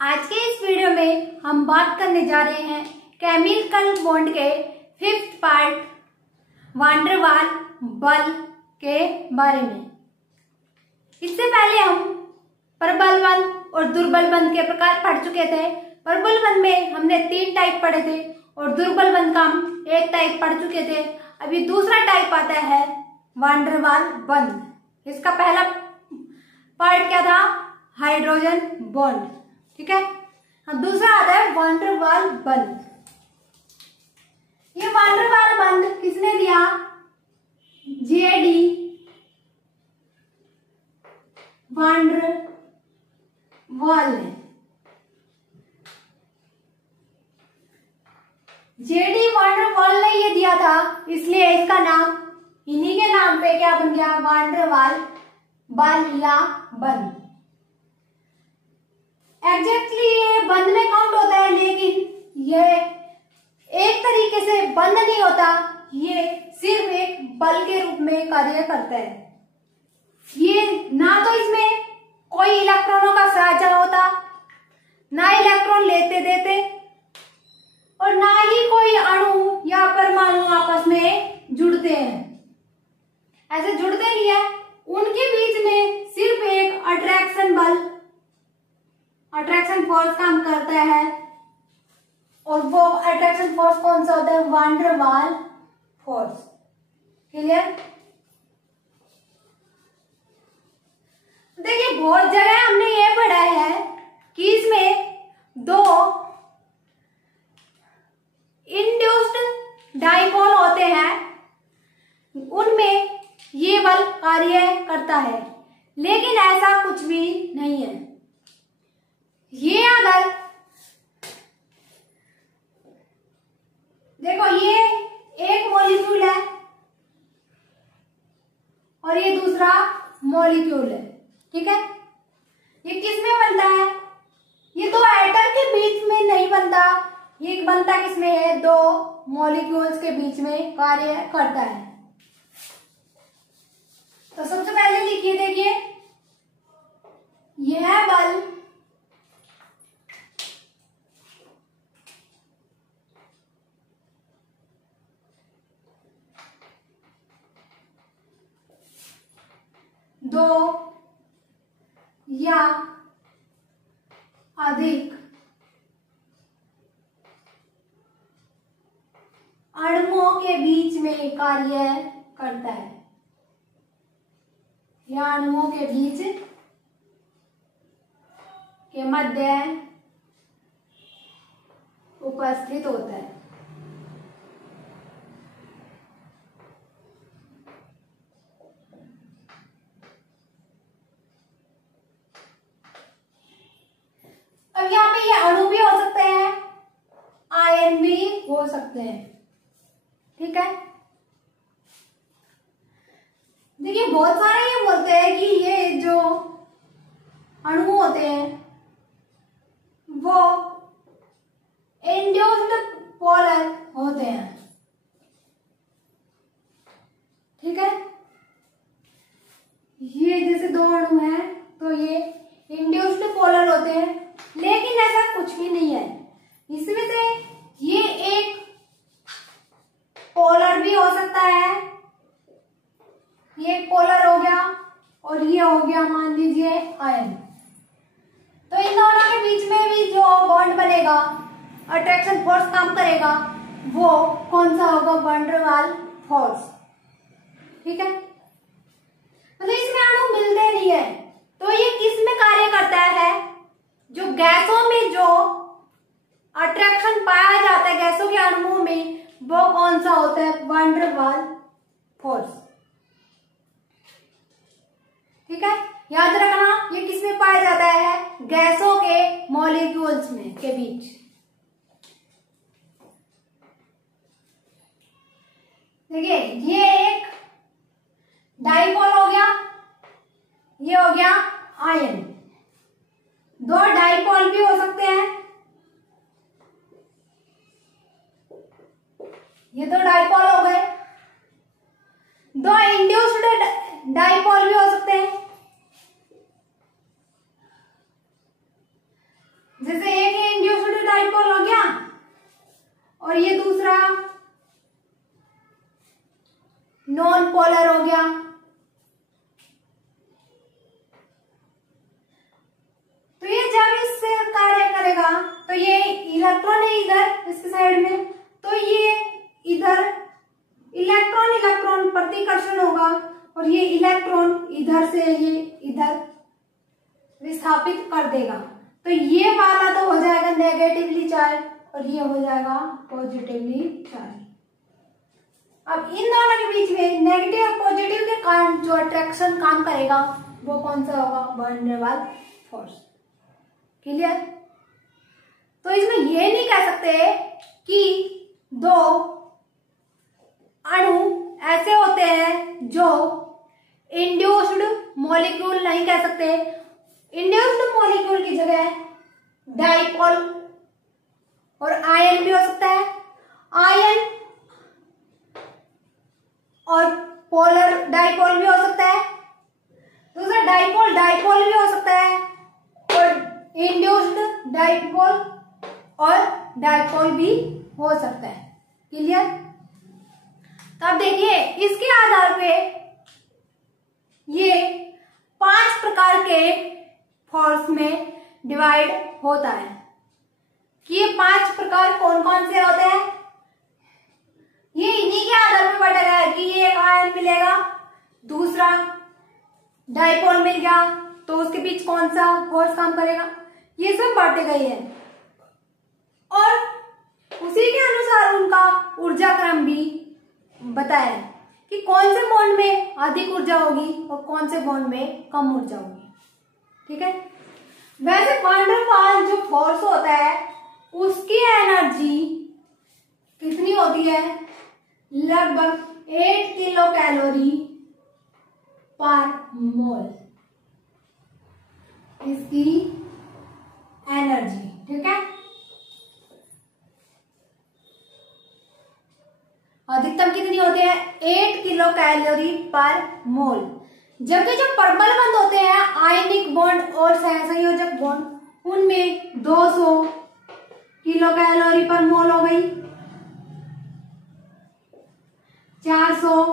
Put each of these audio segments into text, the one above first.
आज के इस वीडियो में हम बात करने जा रहे हैं केमिकल बॉन्ड के 5th पार्ट वान डेर वाल बल के बारे में। इससे पहले हम प्रबल बंध और दुर्बल बंध के प्रकार पढ़ चुके थे। प्रबल बंध में हमने 3 टाइप पढ़े थे और दुर्बल बंध का हम 1 टाइप पढ़ चुके थे। अभी दूसरा टाइप आता है वान डेर वाल बंध। इसका पहला पार्ट क्या था? Hydrogen bond. ठीक है। अब दूसरा आता है वान डेर वाल बंध। ये वान डेर वाल बंध किसने दिया? जेडी वान डेर वाल ने। जेडी वान डेर वाल ने ये दिया था, इसलिए इसका नाम इन्हीं के नाम पे क्या बन गया? वान डेर वाल बल या बंध। एग्जैक्टली ये बंध में काउंट होता है, लेकिन ये एक तरीके से बंध नहीं होता, ये सिर्फ एक बल के रूप में कार्य करता है। ये ना तो इसमें कोई इलेक्ट्रॉनों का साझा होता, ना इलेक्ट्रॉन लेते देते, और ना ही कोई अणु या परमाणु आपस में जुड़ते हैं। ऐसे जुड़ते नहीं है। उनके बीच में सिर्फ एक अट्रैक्शन बल, अट्रैक्शन फोर्स काम करता है, और वो अट्रैक्शन फोर्स कौन सा होता है? वान डेर वाल फोर्स। क्लियर? देखिए, बहुत जगह हमने ये पढ़ा है कि इसमें 2 इंड्यूस्ड डाइपोल होते हैं, उनमें ये बल कार्य करता है, लेकिन ऐसा कुछ भी नहीं है। ये अगर देखो, ये एक मॉलिक्यूल है और ये दूसरा मॉलिक्यूल है। ठीक है। ये किस में बनता है? ये 2 एटम के बीच में नहीं बनता, ये बनता किसमें है? 2 मॉलिक्यूल्स के बीच में कार्य करता है। तो सबसे पहले लिखिए, देखिए, यह बल दो या अधिक अणुओं के बीच में कार्य करता है, या अणुओं के बीच के मध्य उपस्थित होता है। अब यहाँ पे ये अणु भी हो सकते हैं, आयन भी हो सकते हैं। ठीक है। देखिए, बहुत सारे ये बोलते हैं कि ये जो अणु होते हैं वो इंड्यूस्ड पोलर होते हैं। ठीक है। ये जैसे 2 अणु हैं तो ये इंड्यूस्ड पोलर होते हैं, लेकिन ऐसा कुछ भी नहीं है। इसमें से ये एक पोलर भी हो सकता है, ये पोलर हो गया, और ये हो गया मान लीजिए आयन। तो इन दोनों के बीच में भी जो बॉन्ड बनेगा, अट्रैक्शन फोर्स काम करेगा, वो कौन सा होगा? वान डेर वाल फोर्स। ठीक है। मतलब इसमें अणु मिलते नहीं है, तो ये किस में कार्य करता है? जो गैसों में जो अट्रैक्शन पाया जाता है गैसों के अणुओं में, वो कौन सा होता है? वान डेर वाल फोर्स। ठीक है। याद रखना, ये किस में पाया जाता है? गैसों के मॉलिक्यूल्स में के बीच। देखिए, ये एक डाइपोल हो गया, ये हो गया आयन। 2 डाइपोल भी हो सकते हैं, ये 2 डाइपोल हो गए। 2 इंड्यूस्ड डाइपोल भी हो सकते हैं, जैसे एक इंड्यूस्ड डाइपोल हो गया और ये दूसरा नॉन पोलर हो गया। तो ये जब इससे कार्य करेगा तो ये इलेक्ट्रॉन है इधर इसके साइड में, तो ये इधर इलेक्ट्रॉन इलेक्ट्रॉन प्रतिकर्षण होगा और ये इलेक्ट्रॉन इधर से ये इधर विस्थापित कर देगा। तो ये वाला तो हो जाएगा नेगेटिवली चार्ज और ये हो जाएगा पॉजिटिवली चार्ज। अब इन दोनों के बीच में नेगेटिव और पॉजिटिव के कारण जो अट्रैक्शन काम करेगा वो कौन सा होगा? वैन डर वाल फोर्स। क्लियर? तो इसमें ये नहीं कह सकते कि दो अणु ऐसे होते हैं जो इंड्यूस्ड मॉलिक्यूल नहीं कह सकते। इंड्यूस्ड मॉलिक्यूल की जगह डाइपोल और आयन भी हो सकता है, आयन और पोलर डाइपोल भी हो सकता है, दूसरा डाइपोल डाइपोल भी हो सकता है और इंड्यूस्ड डाइपोल और डाइपोल भी हो सकता है। क्लियर? तो अब देखिए इसके आधार पे ये 5 प्रकार के फोर्स में डिवाइड होता है कि ये 5 प्रकार कौन कौन से होते हैं। ये इन्हीं के आधार पे बांटा गया है कि ये एक आयन मिलेगा, दूसरा डाइपोल मिल गया तो उसके बीच कौन सा फोर्स काम करेगा, ये सब बांटे गए हैं और उसी के अनुसार उनका ऊर्जा क्रम भी बताया है कि कौन से बॉन्ड में अधिक ऊर्जा होगी और कौन से बॉन्ड में कम ऊर्जा होगी। ठीक है? वैसे वैन डर वाल जो फोर्स होता है उसकी एनर्जी कितनी होती है? लगभग 8 किलो कैलोरी पर मोल इसकी एनर्जी। ठीक है? अधिकतम कितनी होती है? 8 किलो कैलोरी पर मोल। जबकि जो परमल बंध होते हैं आयनिक बॉन्ड और सहसंयोजक बॉन्ड उनमें 200 किलो कैलोरी पर मोल हो गई, 400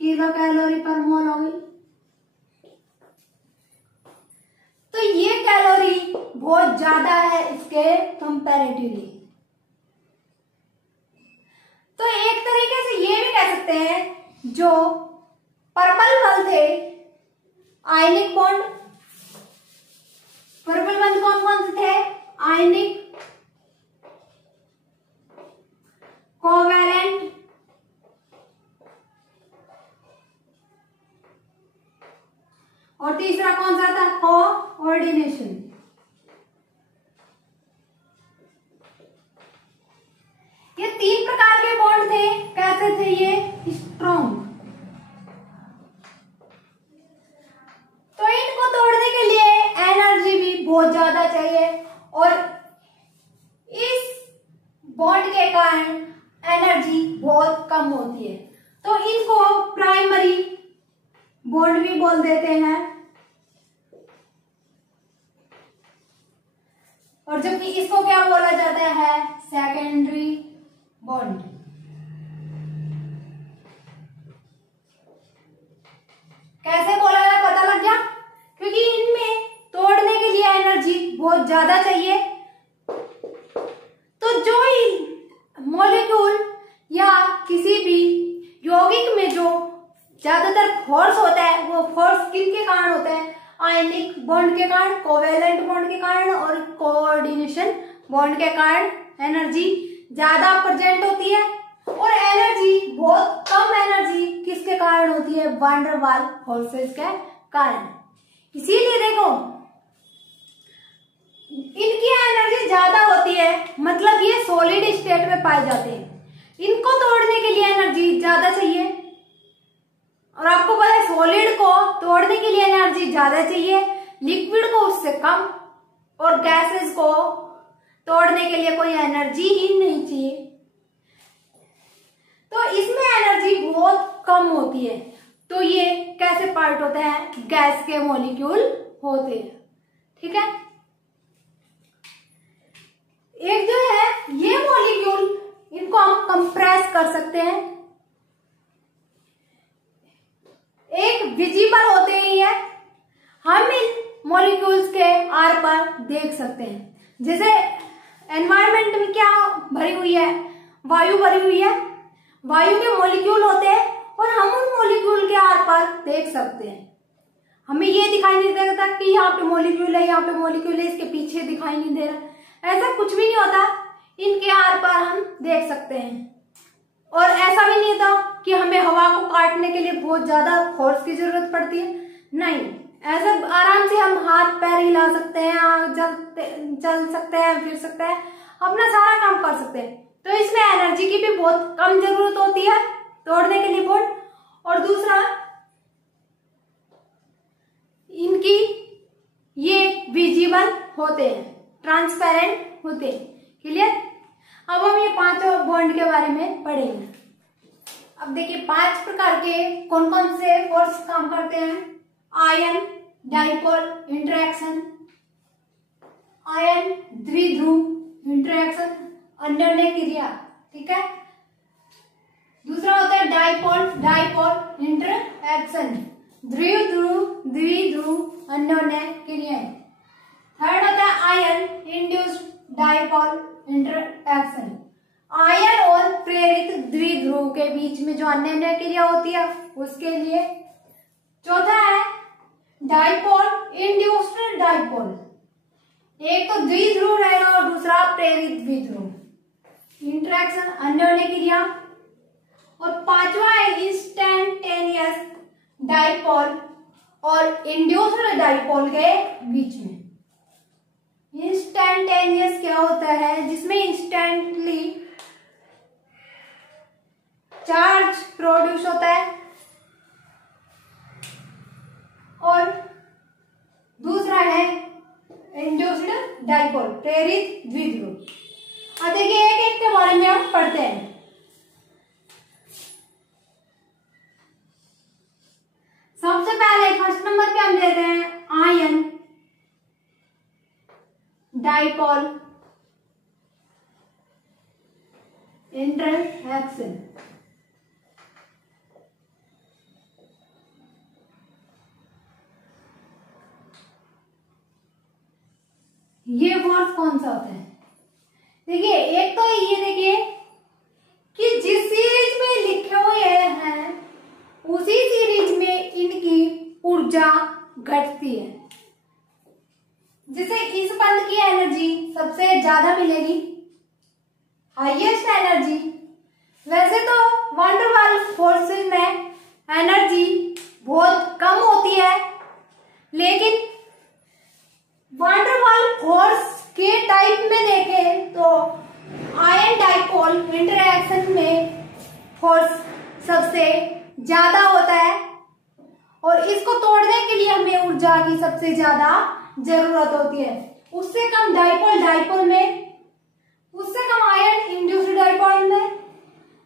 किलो कैलोरी पर मोल हो गई। तो ये कैलोरी बहुत ज्यादा है इसके कंपैरेटिवली। तो एक तरीके से ये भी कह सकते हैं जो पर्पल बल थे आयनिक बॉन्ड, पर्पल बंध कौन कौन से थे? आयनिक, कोवैलेंट और तीसरा कौन सा था? कोऑर्डिनेशन। ये 3 प्रकार के बॉन्ड थे। कैसे थे ये? स्ट्रॉन्ग। तो इनको तोड़ने के लिए एनर्जी भी बहुत ज्यादा चाहिए और इस बॉन्ड के कारण एनर्जी बहुत कम होती है। तो इनको प्राइमरी बॉन्ड भी बोल देते हैं और जबकि इसको क्या बोला जाता है? Secondary bond. कैसे बोला है पता लग गया? क्योंकि इनमें तोड़ने के लिए एनर्जी बहुत ज्यादा चाहिए। तो जो मॉलिक्यूल या किसी भी यौगिक में जो ज्यादातर फोर्स होता है वो फोर्स किनके कारण होता है? आयनिक बॉन्ड के कारण, कोवैलेंट बॉन्ड के कारण और कोऑर्डिनेशन बॉन्ड के कारण एनर्जी ज्यादा प्रेजेंट होती है। और एनर्जी बहुत कम एनर्जी किसके कारण होती है? वैन डर वाल फोर्सेस के कारण। इसीलिए देखो इनकी एनर्जी ज्यादा होती है, मतलब ये सॉलिड स्टेट में पाए जाते हैं। इनको तोड़ने के लिए एनर्जी ज्यादा चाहिए और आपको पता है सॉलिड को तोड़ने के लिए एनर्जी ज्यादा चाहिए, लिक्विड को उससे कम और गैसेस को तोड़ने के लिए कोई एनर्जी ही नहीं चाहिए। तो इसमें एनर्जी बहुत कम होती है। तो ये कैसे पार्ट होता है? गैस के मॉलिक्यूल होते हैं। ठीक है? एक जो है ये मॉलिक्यूल, इनको हम कंप्रेस कर सकते हैं, एक विजिबल होते हैं ये, हम इन मॉलिक्यूल्स के आर पर देख सकते हैं। जैसे एनवायरमेंट में क्या भरी हुई है, वायु भरी हुई है, वायु के मॉलिक्यूल होते हैं और हम उन मॉलिक्यूल के आर पर देख सकते हैं। हमें ये दिखाई नहीं देता कि यहाँ पे मॉलिक्यूल है, यहाँ पे मॉलिक्यूल है, इसके पीछे दिखाई नहीं दे रहा, ऐसा कुछ भी नहीं होता, इनके आर पर हम देख सकते हैं। और ऐसा भी नहीं होता कि हमें हवा को काटने के लिए बहुत ज्यादा फोर्स की जरूरत पड़ती है, नहीं, ऐसा आराम से हम हाथ पैर हिला सकते हैं, चल सकते हैं, फिर सकते हैं, अपना सारा काम कर सकते हैं। तो इसमें एनर्जी की भी बहुत कम जरूरत होती है तोड़ने के लिए बोर्ड। और दूसरा, इनकी ये विजिबल होते हैं, ट्रांसपेरेंट होते हैं। क्लियर? अब हम ये पांचों बॉन्ड के बारे में पढ़ेंगे। अब देखिए 5 प्रकार के कौन कौन से फोर्स काम करते हैं। आयन डाइपोल इंटरेक्शन, आयन द्विध्रुव इंटरेक्शन, अन्योन्य क्रिया, ठीक है। दूसरा होता है डाइपोल डाइपोल इंटरेक्शन, द्विध्रुव अन्योन्य क्रियाएं। थर्ड होता है ion induced dipole interaction, ion और प्रेरित द्विध्रुव के बीच में जो अन्योन्य क्रिया होती है उसके लिए। चौथा है डाइपोल इंड्यूस्ड डाइपोल, एक तो द्विध्रुव रहेगा और दूसरा प्रेरित द्विध्रुव इंटरेक्शन, अन्योन्य क्रिया। और पांचवा है इंस्टैंटेनियस डाइपोल और इंड्यूस्ड डाइपोल के बीच में। इंस्टैंटेनियस क्या होता है, जिसमें इंस्टेंटली चार्ज प्रोड्यूस होता है, और दूसरा है इंड्यूस्ड डाइपोल प्रेरित द्विध्रुव। अब देखिए एक एक के बारे में हम पढ़ते हैं। सबसे पहले फर्स्ट नंबर पे हम लेते हैं आयन डाइपोल इंटरेक्शन। ये फोर्स कौन सा होता है? देखिए एक तो ये देखिए कि जिस सीरीज में लिखे हुए हैं उसी सीरीज में इनकी ऊर्जा घटती है। जैसे इस बंद की एनर्जी सबसे ज्यादा मिलेगी, हाईएस्ट एनर्जी। वैसे तो वंडरवाल फोर्सेस में एनर्जी बहुत कम होती है, लेकिन वंडरवाल फोर्स के टाइप में देखें तो आयन डाइपोल इंटरेक्शन में फोर्स सबसे ज्यादा होता है, और इसको तोड़ने के लिए हमें ऊर्जा की सबसे ज्यादा जरूरत होती है। उससे कम डाइपोल डाइपोल में, उससे कम आयन इंड्यूस्ड डाइपोल में,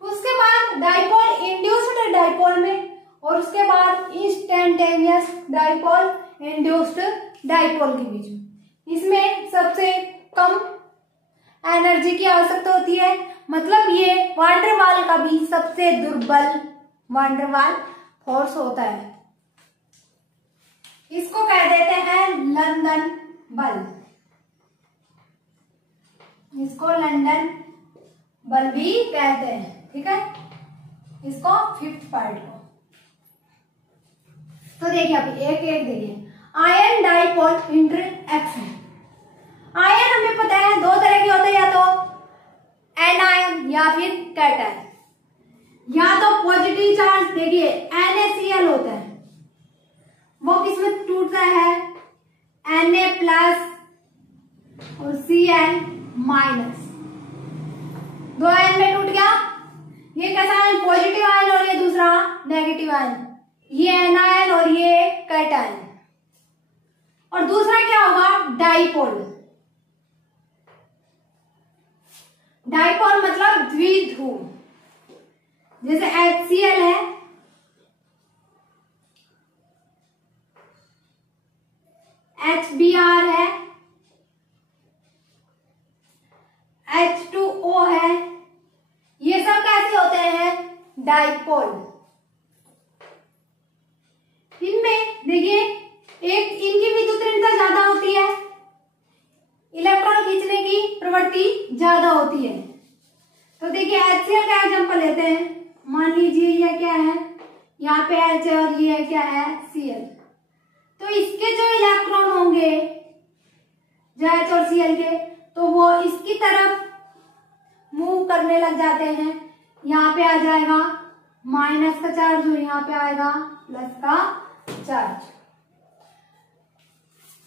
उसके बाद डाइपोल इंड्यूस्ड डाइपोल में, और उसके बाद इंस्टैंटेनियस डाइपोल इंड्यूस्ड डाइपोल के बीच में। इसमें सबसे कम एनर्जी की आवश्यकता होती है, मतलब ये वंडरवाल का भी सबसे दुर्बल वंडरवाल फोर्स होता है। इसको कह देते हैं लंदन बल, इसको लंदन बल भी कहते हैं, ठीक है। इसको फिफ्थ पार्ट को तो देखिए अभी एक एक देखिए। आयन डाइपोल इंटरेक्शन, आयन हमें पता है दो तरह के होते हैं, या तो एनायन या फिर कैटायन। या तो पॉजिटिव चार्ज देखिए NaCl होता है, वो किसमें टूटता है Na+ और Cl-, दो आयन में टूट गया। ये कैसा आयन? पॉजिटिव आयन, और ये दूसरा नेगेटिव आयन, ये एनायन और ये कैटायन। और दूसरा क्या होगा? डाइपोल, डाइपोल मतलब द्विध्रुव, जैसे HCl है, HBr है, डाइपोल। इनमें देखिए एक इनकी विद्युत ऋणता ज्यादा होती है, इलेक्ट्रॉन खींचने की प्रवृत्ति ज्यादा होती है। तो देखिए HCl का एग्जांपल लेते हैं। मान लीजिए ये क्या है, यहाँ पे H है और ये क्या है Cl। तो इसके जो इलेक्ट्रॉन होंगे जो H और Cl के, तो वो इसकी तरफ मूव करने लग जाते हैं। यहाँ पे आ जाएगा माइनस का चार्ज और यहाँ पे आएगा प्लस का चार्ज।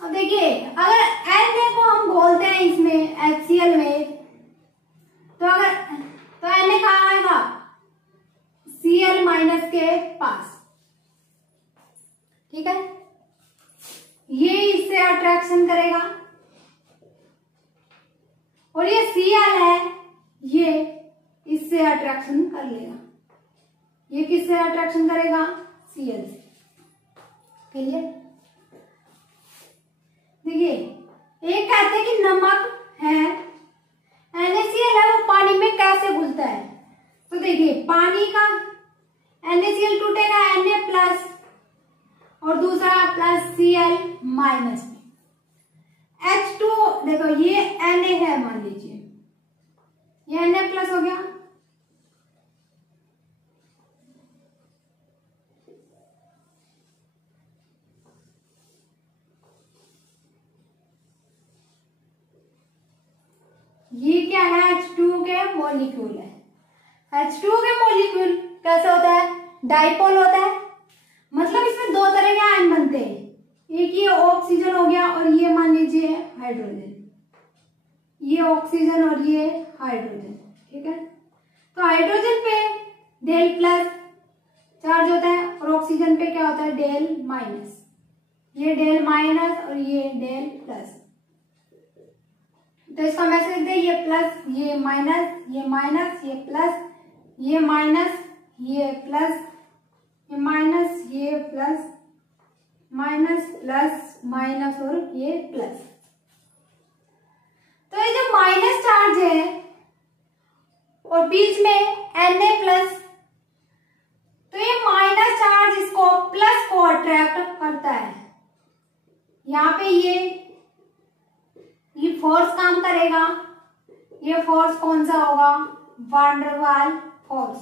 अब देखिए अगर Na को हम बोलते हैं इसमें HCl में, तो अगर तो Na कहाँ आएगा, Cl माइनस के पास, ठीक है। ये इससे अट्रैक्शन करेगा और ये Cl है, ये इससे अट्रैक्शन कर लेगा। ये किससे अट्रैक्शन करेगा, Cl से। क्लियर। देखिए एक कहते हैं कि नमक है, NaCl है, वो पानी में कैसे घुलता है। तो देखिए पानी का NaCl टूटेगा Na प्लस और दूसरा प्लस Cl माइनस में। H2 देखो ये Na है, मान लीजिए ये Na प्लस हो गया, ये क्या है H2 के मॉलिक्यूल है। H2 के मॉलिक्यूल कैसे होता है, डाइपोल होता है। मतलब इसमें दो तरह के आयन बनते हैं, एक ये ऑक्सीजन हो गया और ये मान लीजिए हाइड्रोजन। ये ऑक्सीजन और ये हाइड्रोजन, ठीक है। तो हाइड्रोजन पे डेल प्लस चार्ज होता है और ऑक्सीजन पे क्या होता है, डेल माइनस। ये डेल माइनस और ये डेल प्लस। तो इसका मैसेज दे, ये प्लस ये माइनस, ये माइनस ये प्लस, ये माइनस ये प्लस, ये माइनस ये प्लस, माइनस प्लस माइनस और ये प्लस। तो ये जो माइनस चार्ज है और बीच में Na प्लस, तो ये माइनस चार्ज इसको प्लस को अट्रैक्ट करता है। यहाँ पे ये फोर्स काम करेगा। ये फोर्स कौन सा होगा, वान डेर वाल फोर्स।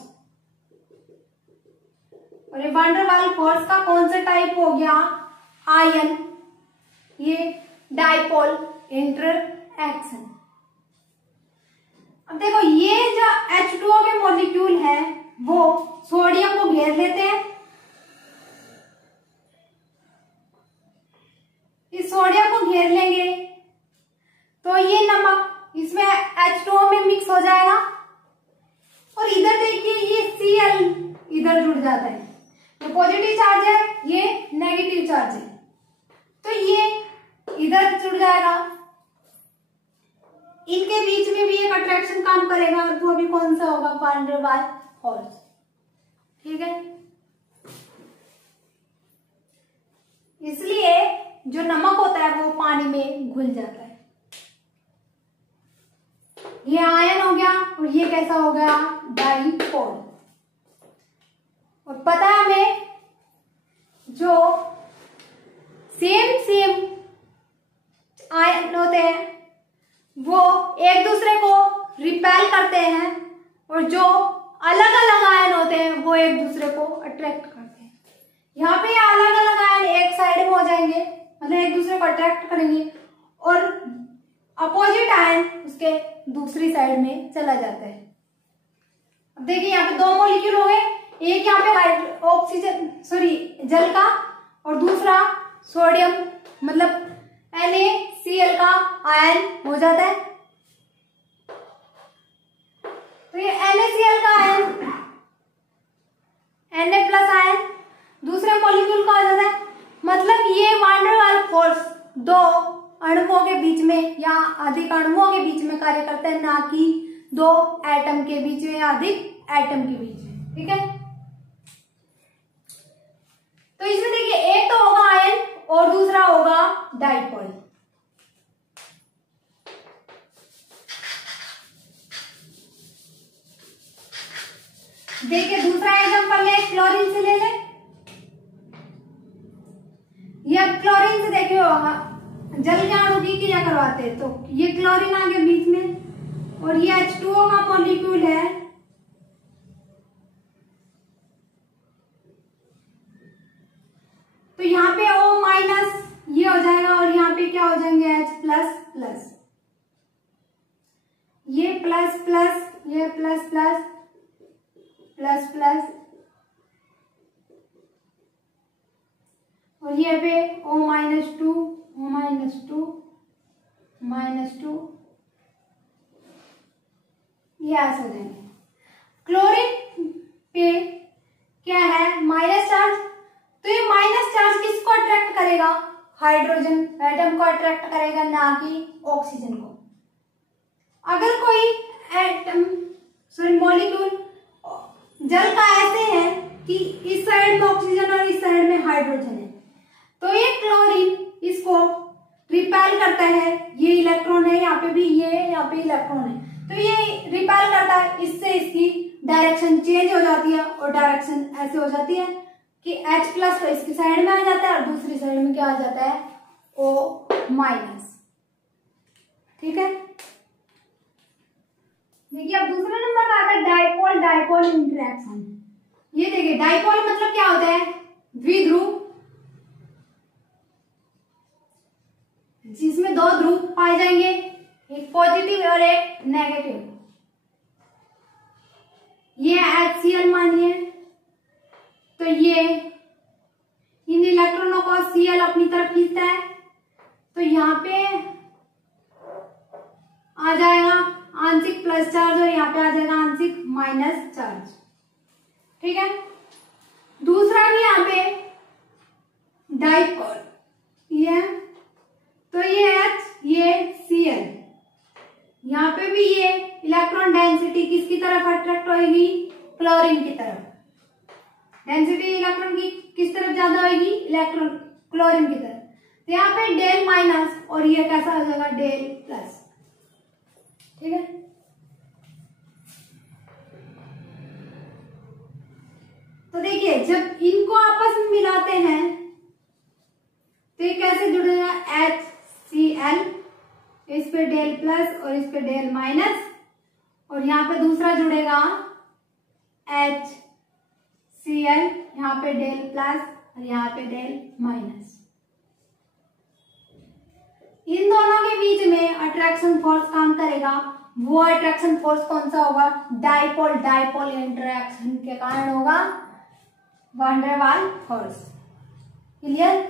और ये वान डेर वाल फोर्स का कौन सा टाइप हो गया, आयन। ये डाइपोल इंटरएक्शन। अब देखो ये जो H2O के मॉलिक्यूल है वो सोडियम को घेर लेते हैं। इस सोडियम को घेर लेंगे तो ये नमक इसमें H2O में मिक्स हो जाएगा और इधर देखिए ये Cl इधर जुड़ जाता है। ये पॉजिटिव चार्ज है, ये नेगेटिव चार्ज है, तो ये इधर जुड़ जाएगा। इनके बीच में भी एक अट्रैक्शन काम करेगा और वो भी कौन सा होगा, वान डेर वाल फोर्स, ठीक है। इसलिए जो नमक होता है वो पानी में घुल जाता है। ये आयन हो गया और ये कैसा हो गया, डाइपोल। और पता है हमें जो सेम आयन होते हैं वो एक दूसरे को रिपेल करते हैं और जो अलग अलग आयन होते हैं वो एक दूसरे को अट्रैक्ट करते हैं। यहाँ पे अलग अलग आयन एक साइड में हो जाएंगे, मतलब एक दूसरे को अट्रैक्ट करेंगे, और अपोजिट आयन उसके दूसरी साइड में चला जाता है। अब देखिए यहाँ पे दो मॉलिक्यूल हो गए, एक यहाँ पे ऑक्सीजन जल का और दूसरा सोडियम मतलब NaCl का आयन हो जाता है। तो ये NaCl का आयन Na प्लस आयन दूसरे मॉलिक्यूल का हो जाता है। मतलब ये वान डेर वाल फोर्स दो अणुओं के बीच में या अधिक अणुओं के बीच में कार्य करता है, ना कि दो एटम के बीच में या अधिक एटम के बीच में, ठीक है। तो इसमें देखिए एक तो होगा आयन और दूसरा होगा डाइपोल। देखिए दूसरा एग्जांपल ले, क्लोरीन से ले ले। ये क्लोरीन से देखिए जल के अणु की क्रिया करवाते हैं, तो ये क्लोरीन आ गया बीच में और ये H2O का मॉलिक्यूल है। तो यहाँ पे O माइनस ये हो जाएगा और यहाँ पे क्या हो जाएंगे H प्लस प्लस, ये प्लस प्लस, ये प्लस प्लस प्लस प्लस और ये पे O minus two, O minus two, minus two, ये ऐसे हो जाएंगे। क्लोरीन पे क्या है माइनस चार्ज, तो ये माइनस चार्ज किसको अट्रैक्ट करेगा, हाइड्रोजन एटम को अट्रैक्ट करेगा, ना कि ऑक्सीजन को। अगर कोई एटम मॉलिक्यूल जल का ऐसे है कि इस साइड में ऑक्सीजन और इस साइड में हाइड्रोजन है, तो ये क्लोरीन इसको रिपेल करता है, ये इलेक्ट्रॉन है यहाँ पे भी, ये यहाँ पे इलेक्ट्रॉन है, तो ये रिपेल करता है, इससे इसकी डायरेक्शन चेंज हो जाती है और डायरेक्शन ऐसे हो जाती है कि H प्लस तो इसकी साइड में आ जाता है और दूसरी साइड में क्या आ जाता है O माइनस। ठीक है, देखिए अब दूसरा नंबर का आता है डाइपोल डाइपोल इंटरेक्शन। ये देखिए डाइपोल मतलब क्या होता है, द्विध्रुव, जिसमें दो ध्रुव पाए जाएंगे, एक पॉजिटिव और एक नेगेटिव। ये HCl मानिए, तो ये इन इलेक्ट्रॉनों को Cl अपनी तरफ खींचता है, तो यहाँ पे आ जाएगा आंशिक प्लस चार्ज और यहाँ पे आ जाएगा आंशिक माइनस चार्ज। ठीक है, दूसरा भी यहाँ पे डाइपोल, ये तो ये H, ये Cl, यहाँ पे भी ये इलेक्ट्रॉन डेंसिटी किसकी तरफ अट्रैक्ट होगी, क्लोरीन की तरफ। डेंसिटी इलेक्ट्रॉन की किस तरफ ज्यादा होगी, इलेक्ट्रॉन क्लोरीन की तरफ। तो यहाँ पे डेल माइनस और ये कैसा हो जाएगा डेल प्लस। ठीक है, तो देखिए जब इनको आपस में मिलाते हैं तो ये कैसे जुड़ेगा, HCl, इस पे डेल प्लस और इस पे डेल माइनस, और यहाँ पे दूसरा जुड़ेगा HCl, यहाँ पे डेल प्लस और यहाँ पे डेल माइनस। इन दोनों के बीच में अट्रैक्शन फोर्स काम करेगा, वो अट्रैक्शन फोर्स कौन सा होगा, डाइपोल डाइपोल इंटरेक्शन के कारण होगा वान डेर वाल फोर्स। क्लियर,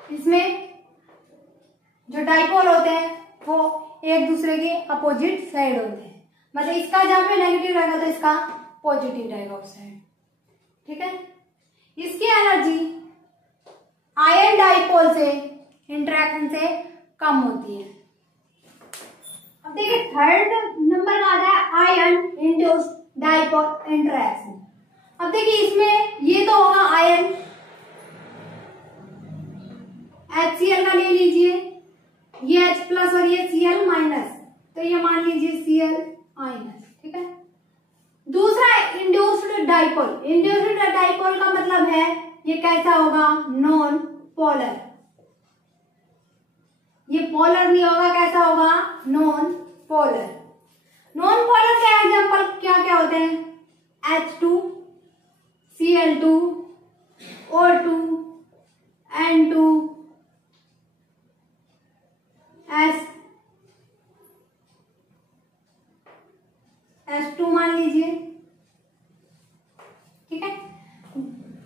इसमें जो डाइपोल होते हैं वो एक दूसरे के अपोजिट साइड होते हैं, मतलब इसका जहां पे नेगेटिव रहेगा तो इसका पॉजिटिव रहेगा उस साइड। ठीक है, इसकी एनर्जी आयन डाइपोल से इंटरेक्शन से कम होती है। अब देखिए थर्ड नंबर का आता है आयन इंड्यूस्ड डाइपोल इंटरेक्शन। अब देखिए इसमें ये तो होगा आयन, HCl का ले लीजिए, ये H प्लस और ये Cl माइनस, तो ये मान लीजिए Cl माइनस। ठीक है, दूसरा इंड्यूस्ड डाइपोल। इंड्यूस्ड डाइपोल का मतलब है ये कैसा होगा, नॉन पोलर। ये पोलर नहीं होगा, कैसा होगा, नॉन पोलर। नॉन पोलर के एग्जांपल क्या क्या होते हैं, H2, Cl2, O2, N2, S2 मान लीजिए। ठीक है,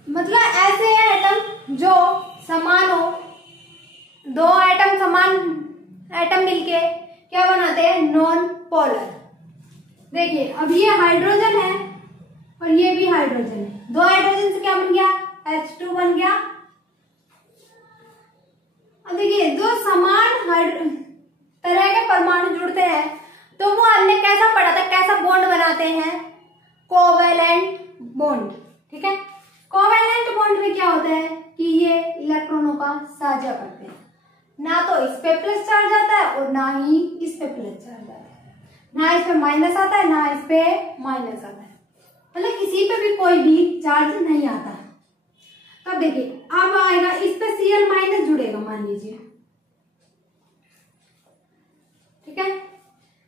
मतलब ऐसे हैं एटम जो समान हो, दो एटम समान एटम मिलके क्या बनाते हैं, नॉन पोलर। देखिए अब ये हाइड्रोजन है और ये भी हाइड्रोजन है, दो हाइड्रोजन से क्या बन गया, H2 बन गया। अब देखिए जो समान तरह के परमाणु जुड़ते हैं तो वो हमने कैसा पढ़ा था, कैसा बॉन्ड बनाते हैं, कोवेलेंट बॉन्ड। ठीक है, कोवेलेंट बॉन्ड में क्या होता है कि ये इलेक्ट्रॉनों का साझा करते हैं, ना तो इस पे प्लस चार्ज आता है और ना ही इस पे प्लस चार्ज आता है। ना इस पे माइनस आता है ना इस पे माइनस आता है, मतलब किसी पे भी कोई भी चार्ज नहीं आता है। तब देखिए अब आएगा इस पे Cl माइनस जुड़ेगा मान लीजिए, ठीक है।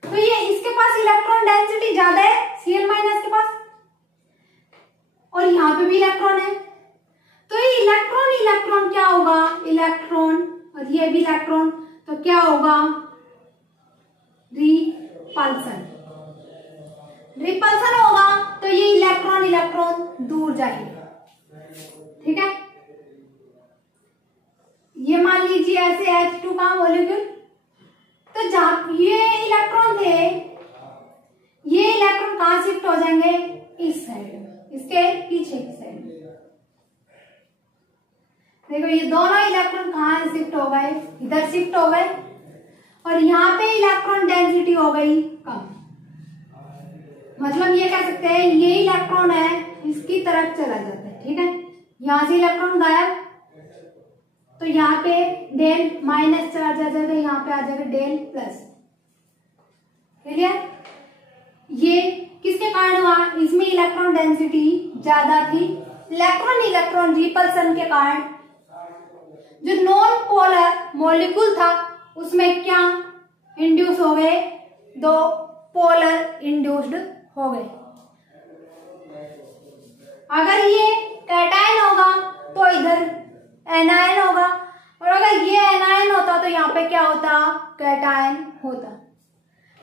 तो ये इसके पास इलेक्ट्रॉन डेंसिटी ज्यादा है Cl माइनस के पास, और यहाँ पे भी इलेक्ट्रॉन है, तो ये इलेक्ट्रॉन इलेक्ट्रॉन क्या होगा, इलेक्ट्रॉन और ये भी इलेक्ट्रॉन, तो क्या होगा, रिपल्सन। रिपल्सन होगा तो ये इलेक्ट्रॉन इलेक्ट्रॉन दूर जाएंगे, ठीक है। ये मान लीजिए ऐसे H2 का मॉलिक्यूल, तो जहां ये इलेक्ट्रॉन थे, ये इलेक्ट्रॉन कहां शिफ्ट हो जाएंगे, इस साइड में, इसके पीछे की साइड में। देखो ये दोनों इलेक्ट्रॉन कहां शिफ्ट हो गए, इधर शिफ्ट हो गए, और यहाँ पे इलेक्ट्रॉन डेंसिटी हो गई कम। मतलब ये कह सकते हैं ये इलेक्ट्रॉन है इसकी तरफ चला जाता है, ठीक है। यहां से इलेक्ट्रॉन गायब, तो यहाँ पे डेल माइनस चार्ज आ जाएगा, यहाँ पे आ जाएगा डेल प्लस, क्लियर। ये किसके कारण हुआ, इसमें इलेक्ट्रॉन डेंसिटी ज्यादा थी, इलेक्ट्रॉन इलेक्ट्रॉन रिपल्सन के कारण जो नॉन पोलर मॉलिक्यूल था उसमें क्या इंड्यूस हो गए, दो पोलर इंड्यूस्ड हो गए। अगर ये कैटायन होगा तो इधर एनायन होगा, और अगर ये एनायन होता तो यहाँ पे क्या होता, कैटायन होता।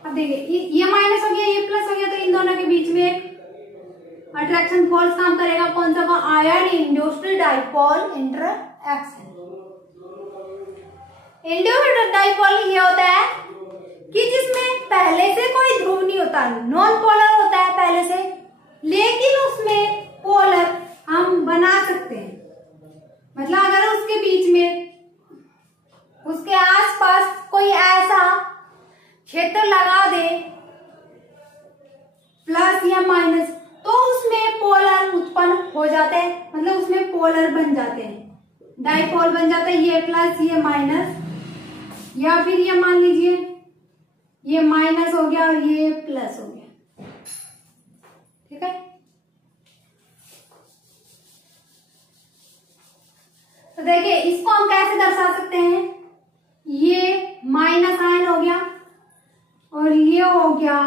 अब देखिए ये माइनस हो गया ये प्लस हो गया, तो इन दोनों के बीच में एक अट्रैक्शन फोर्स काम करेगा, कौन सा, ion induced dipole interaction. Induced dipole ये होता है कि जिसमें पहले से कोई ध्रुव नहीं होता, नॉन पोलर होता है पहले से, लेकिन उसमें पोलर हम बना सकते हैं। मतलब अगर उसके बीच में उसके आसपास कोई ऐसा क्षेत्र लगा दे प्लस या माइनस, तो उसमें पोलर उत्पन्न हो जाते हैं, मतलब उसमें पोलर बन जाते हैं, डाइपोल बन जाता है, ये प्लस ये माइनस, या फिर ये मान लीजिए ये माइनस हो गया और ये प्लस हो गया, ठीक है। तो देखिए इसको हम कैसे दर्शा सकते हैं, ये माइनस आयन हो गया और ये हो गया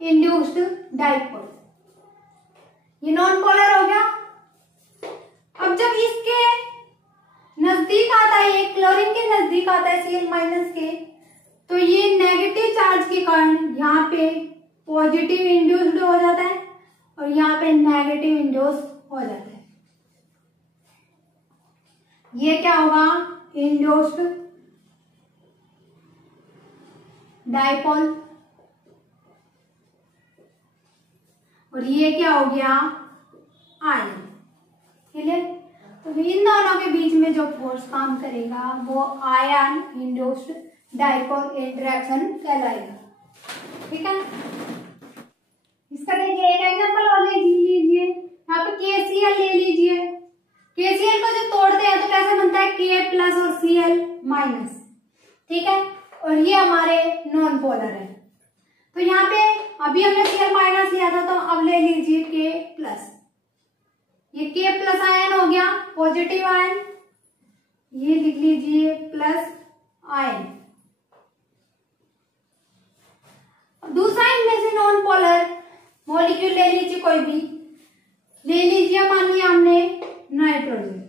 इंड्यूस्ड डाइपोल, ये नॉन पोलर हो गया। अब जब इसके नजदीक आता है, ये क्लोरीन के नजदीक आता है Cl माइनस के, तो ये नेगेटिव चार्ज के कारण यहाँ पे पॉजिटिव इंड्यूस्ड हो जाता है और यहाँ पे नेगेटिव इंड्यूस हो जाता है। ये क्या होगा, इंड्यूस्ड डाइपोल, और ये क्या हो गया, आयन, क्लियर। तो इन दोनों के बीच में जो फोर्स काम करेगा वो आयन इंड्यूस्ड डाइपोल इंटरेक्शन कहलाएगा, ठीक है। इसका देखिए एक एग्जांपल और ले लीजिए, यहाँ पे KCl ले लीजिए। KCl को जब तोड़ते हैं तो कैसे बनता है, K प्लस और Cl माइनस, ठीक है। और ये हमारे नॉन पोलर है, तो यहाँ पे अभी हमने Cl माइनस लिया था, तो अब ले लीजिए K प्लस, ये K प्लस आयन हो गया पॉजिटिव आयन, ये लिख लीजिए प्लस आयन। दूसरा इनमें से नॉन पोलर मॉलिक्यूल ले लीजिए, कोई भी ले लीजिए, मान लिया हमने नाइट्रोजन,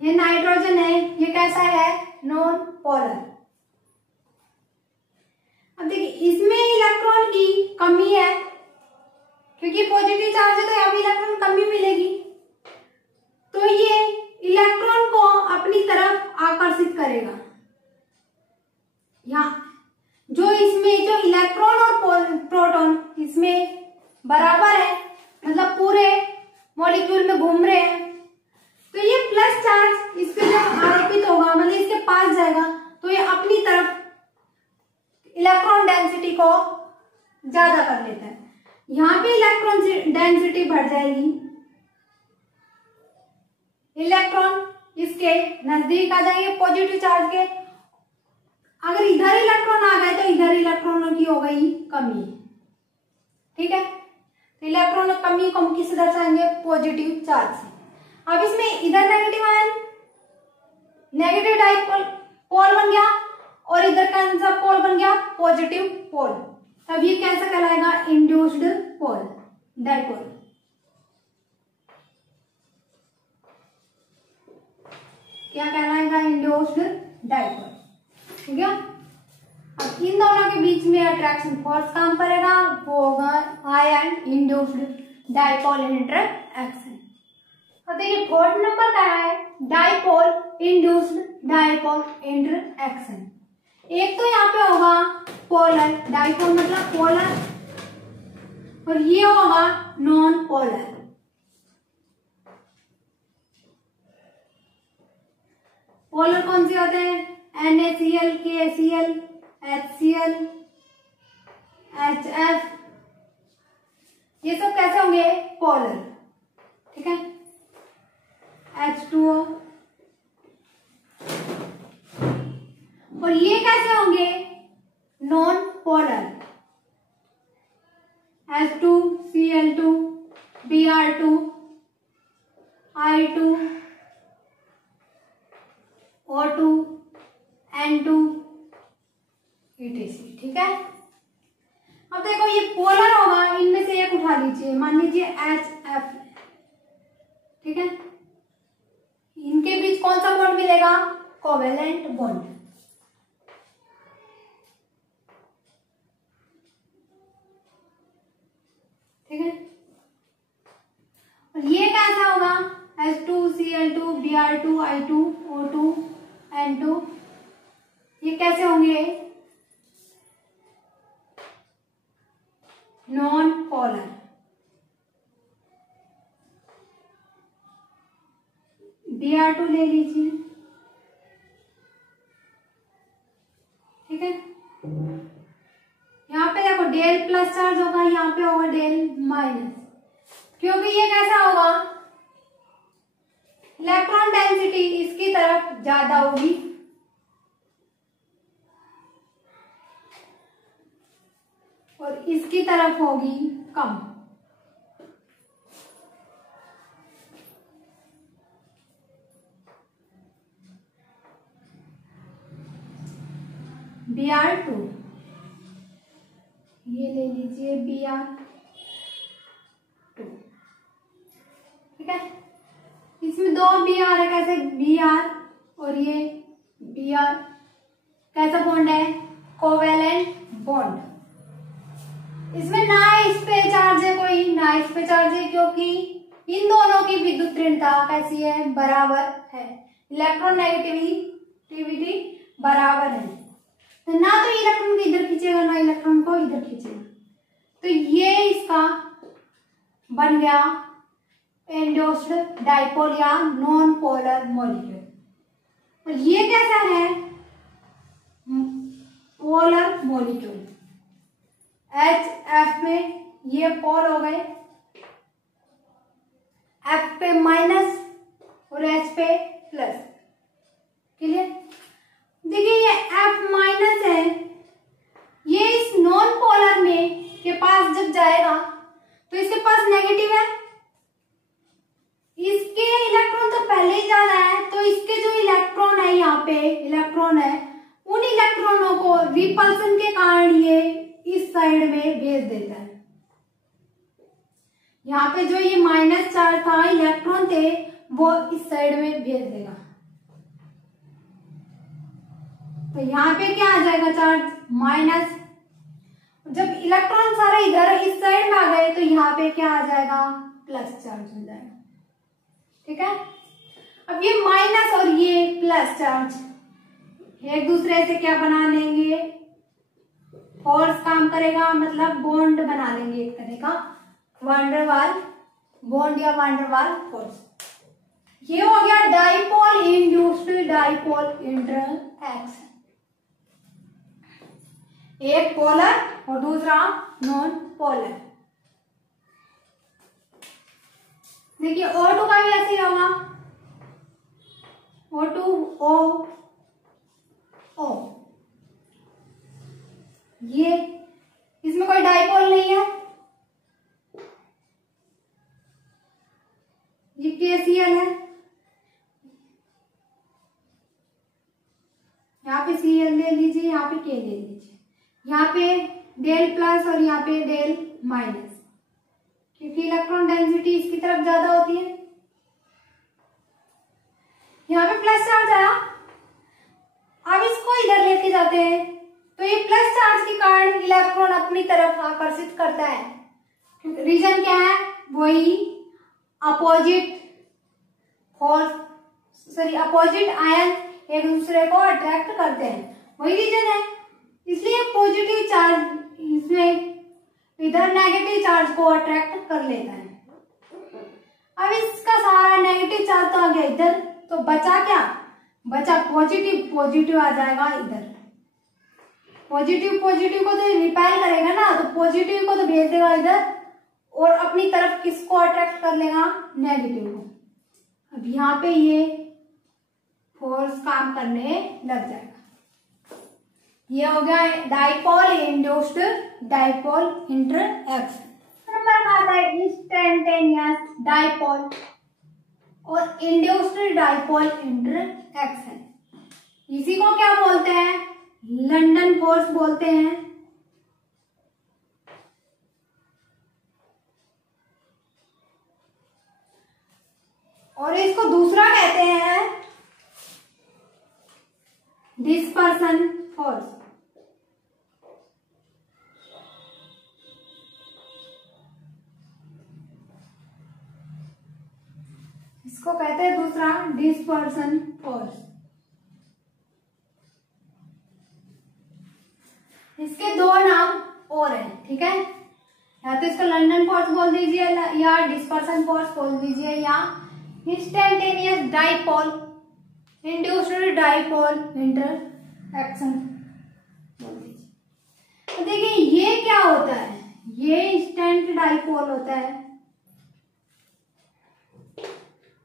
ये नाइट्रोजन है, ये कैसा है, नॉन पोलर। अब देखिए इसमें इलेक्ट्रॉन की कमी है, क्योंकि पॉजिटिव चार्ज है तो यहाँ पे इलेक्ट्रॉन कमी मिलेगी, तो ये इलेक्ट्रॉन को अपनी तरफ आकर्षित करेगा। यहाँ जो इसमें जो इलेक्ट्रॉन और प्रोटॉन इसमें बराबर है, मतलब पूरे मॉलिक्यूल में घूम रहे हैं, तो ये प्लस चार्ज इस पे जब आरोपित होगा, मतलब इसके पास जाएगा, तो ये अपनी तरफ इलेक्ट्रॉन डेंसिटी को ज्यादा कर लेता है। यहाँ पे इलेक्ट्रॉन डेंसिटी बढ़ जाएगी, इलेक्ट्रॉन इसके नजदीक आ जाएंगे पॉजिटिव चार्ज के। अगर इधर इलेक्ट्रॉन आ गए तो इधर इलेक्ट्रॉनों की हो गई कमी। ठीक है, तो इलेक्ट्रॉन कमी को हम किससे दर्शाएंगे? पॉजिटिव चार्ज से। अब इसमें इधर negative ion, negative dipole pole बन गया और इधर कौन सा पोल बन गया? Positive pole. तब ये कैसा कहलाएगा? Induced pole dipole. क्या कहलाएगा? Induced dipole. ठीक है, अब इन दोनों के बीच में अट्रैक्शन फोर्स काम करेगा, वो होगा आयन इंड्यूस्ड डाइपोल इंटरएक्शन। अब देखिए फोर्थ नंबर का है डाइपोल इंड्यूस्ड डाइपोल इंटरएक्शन। एक तो यहाँ पे होगा पोलर, डाइपोल मतलब पोलर, और ये होगा नॉन पोलर। पोलर कौन से होते हैं? NaCl, KCl, HCl, HF, ये सब कैसे होंगे? पोलर। ठीक है, H2O, और ये कैसे होंगे? Non polar. H2, Cl2, Br2, I2, O2, N2, etc। ठीक है, अब देखो ये पोलर होगा, इनमें से एक उठा लीजिए, मान लीजिए HF। ठीक है, इनके बीच कौन सा बॉन्ड मिलेगा? Covalent bond. ठीक है, और ये कैसा होगा? H2, Cl2, Br2, I2, O2, N2, ये कैसे होंगे? Non polar. Br2 ले लीजिए। ठीक है, यहाँ पे देखो डेल प्लस चार्ज होगा, यहाँ पे होगा डेल माइनस, क्योंकि ये कैसा होगा? इलेक्ट्रॉन डेंसिटी इसकी तरफ ज्यादा होगी, और इसकी तरफ होगी कम। Br2, ये ले लीजिए Br2। ठीक है, इसमें दो Br है, कैसे? Br और ये Br कैसा बॉन्ड है? Covalent bond. इसमें ना इस पे चार्ज है कोई, ना इस पे चार्ज है, क्योंकि इन दोनों की विद्युत ऋणता कैसी है? बराबर है। इलेक्ट्रॉन नेगेटिविटी बराबर है, तो ना तो इलेक्ट्रॉन को इधर खींचेगा, ना इलेक्ट्रॉन को इधर खींचेगा। तो ये इसका बन गया इंड्यूस्ड डाइपोल या नॉन पोलर मॉलिक्यूल। और ये कैसा है? Polar molecule. HF में ये पोल हो गए, F पे माइनस और H पे प्लस। क्लियर? देखिए ये F माइनस है, ये इस नॉन पोलर में के पास जब जाएगा तो इसके पास नेगेटिव है, इसके इलेक्ट्रॉन तो पहले ही जाना है, तो इसके जो इलेक्ट्रॉन है, यहाँ पे इलेक्ट्रॉन है, उन इलेक्ट्रॉनों को रिपल्सन के कारण ये इस साइड में भेज देता है। यहाँ पे जो ये माइनस चार्ज था, इलेक्ट्रॉन थे, वो इस साइड में भेज देगा। तो यहाँ पे क्या आ जाएगा? Charge minus. जब इलेक्ट्रॉन सारे इधर इस साइड में आ गए तो यहाँ पे क्या आ जाएगा? प्लस चार्ज हो जाएगा। ठीक है, अब ये माइनस और ये प्लस चार्ज एक दूसरे से क्या बना लेंगे? फोर्स काम करेगा, मतलब बॉन्ड बना लेंगे एक तरह का, वांडरवाल बॉन्ड या वांडरवाल फोर्स। ये हो गया डाइपोल इंड्यूस्ड डाइपोल इंटरएक्शन। एक पोलर और दूसरा नॉन पोलर। देखिए O2 का भी ऐसे ही होगा, O2O O। ये इसमें कोई डाइपोल नहीं है, ये KCl है, यहाँ पे Cl ले लीजिए, यहाँ पे K ले लीजिए, यहाँ पे डेल प्लस और यहाँ पे डेल माइनस, क्योंकि इलेक्ट्रॉन डेंसिटी इसकी तरफ ज्यादा होती है। यहाँ पे प्लस चार्ज आया, अब इसको इधर लेके जाते हैं तो ये प्लस चार्ज के कारण इलेक्ट्रॉन अपनी तरफ आकर्षित करता है, क्योंकि रीजन क्या है, वही opposite force, sorry opposite ion एक दूसरे को अट्रैक्ट करते हैं, वही रीजन है। इसलिए पॉजिटिव चार्ज इसमें इधर नेगेटिव चार्ज को अट्रैक्ट कर लेता है। अब इसका सारा नेगेटिव चार्ज तो आ गया इधर, तो बचा क्या, बचा पॉजिटिव, पॉजिटिव आ जाएगा इधर, पॉजिटिव पॉजिटिव को तो रिपेल करेगा ना, तो पॉजिटिव को तो भेज देगा इधर और अपनी तरफ किसको अट्रैक्ट कर लेगा, नेगेटिव को। अब यहाँ पे ये फोर्स काम करने लग जाएगा। ये हो गया dipole induced dipole interaction. Number आता है इंस्टेंटेनियस डाइपोल और इंड्यूस्ड डाइपोल इंटरएक्शन। इसी को क्या बोलते हैं, लंदन फोर्स बोलते हैं। और इसको दूसरा कहते हैं डिस्पर्सन फोर्स। इसको कहते हैं दूसरा डिस्पर्सन फोर्स। इसके दो नाम और हैं, ठीक है, या तो इसको लंदन फोर्स बोल दीजिए या डिस्पर्सन फोर्स बोल दीजिए या instantaneous dipole induced dipole interaction बोल दीजिए। तो देखिए ये क्या होता है, ये इंस्टेंट डाइपोल होता है,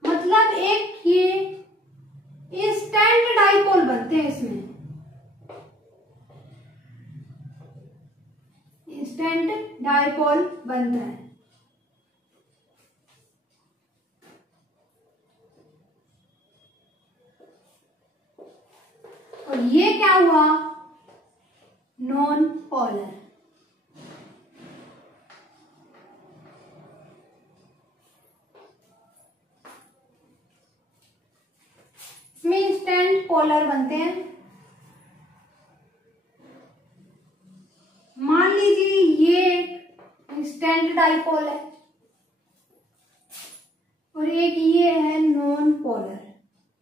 मतलब एक ये इंस्टेंट डाइपोल बनते हैं, इसमें इंस्टेंट डाइपोल बनता है। और ये क्या हुआ, नॉन पोलर। इसमें इंस्टेंट पोलर बनते हैं। मान लीजिए ये इंस्टेंट डाइपोल है और एक ये है नॉन पोलर।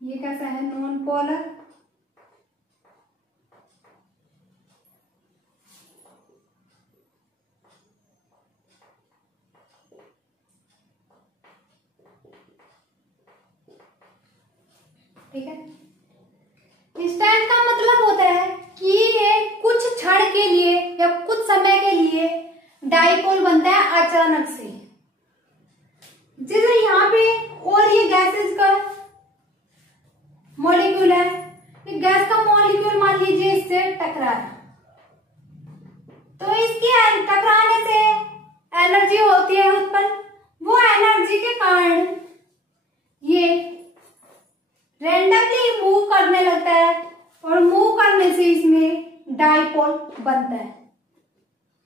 ये कैसा है, नॉन पोलर। ठीक है, इंस्टेंट का मतलब होता है कि ये कुछ क्षण के लिए या कुछ समय के लिए डाइपोल बनता है अचानक से। जैसे यहाँ पे और ये गैसेस का मॉलिक्यूल है, ये गैस का मॉलिक्यूल मान लीजिए इससे टकरा, तो इसके टकराने से एनर्जी होती है उत्पन्न। वो एनर्जी के कारण ये रैंडमली मूव करने लगता है और मूव करने से इसमें डाइपोल बनता है।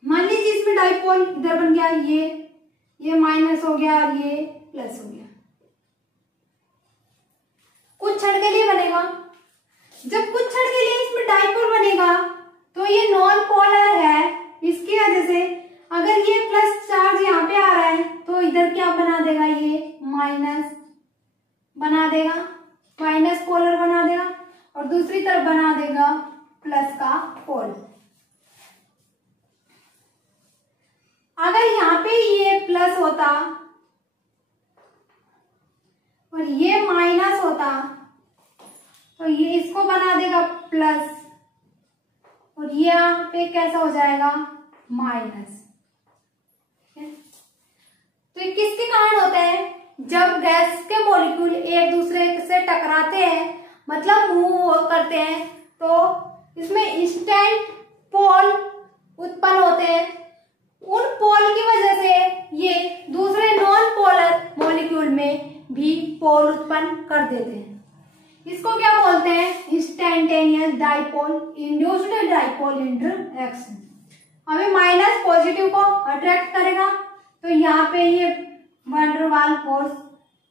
मान लीजिए इसमें डाइपोल इधर बन गया, ये माइनस हो गया और ये प्लस हो गया, कुछ क्षण के लिए बनेगा। जब कुछ क्षण के लिए इसमें डाइपोल बनेगा तो ये नॉन पोलर है, इसकी वजह से अगर ये प्लस चार्ज यहाँ पे आ रहा है तो इधर क्या बना देगा, ये माइनस बना देगा, माइनस पोलर बना देगा और दूसरी तरफ बना देगा प्लस का पोल। अगर यहाँ पे ये प्लस होता और ये माइनस होता तो ये इसको बना देगा प्लस और ये यहाँ पे कैसा हो जाएगा, माइनस। तो ये किसके कारण होता है, जब गैस के मॉलिक्यूल एक दूसरे से टकराते हैं मतलब मूव करते हैं, तो इसमें इंस्टेंट पोल उत्पन्न होते हैं। उन पोल की वजह से ये दूसरे नॉन पोलर मॉलिक्यूल में भी पोल उत्पन्न कर देते हैं। इसको क्या बोलते हैं? Instantaneous dipole induced dipole interaction. अभी माइनस पॉजिटिव को अट्रैक्ट करेगा तो यहाँ पे ये वैन डर वाल फोर्स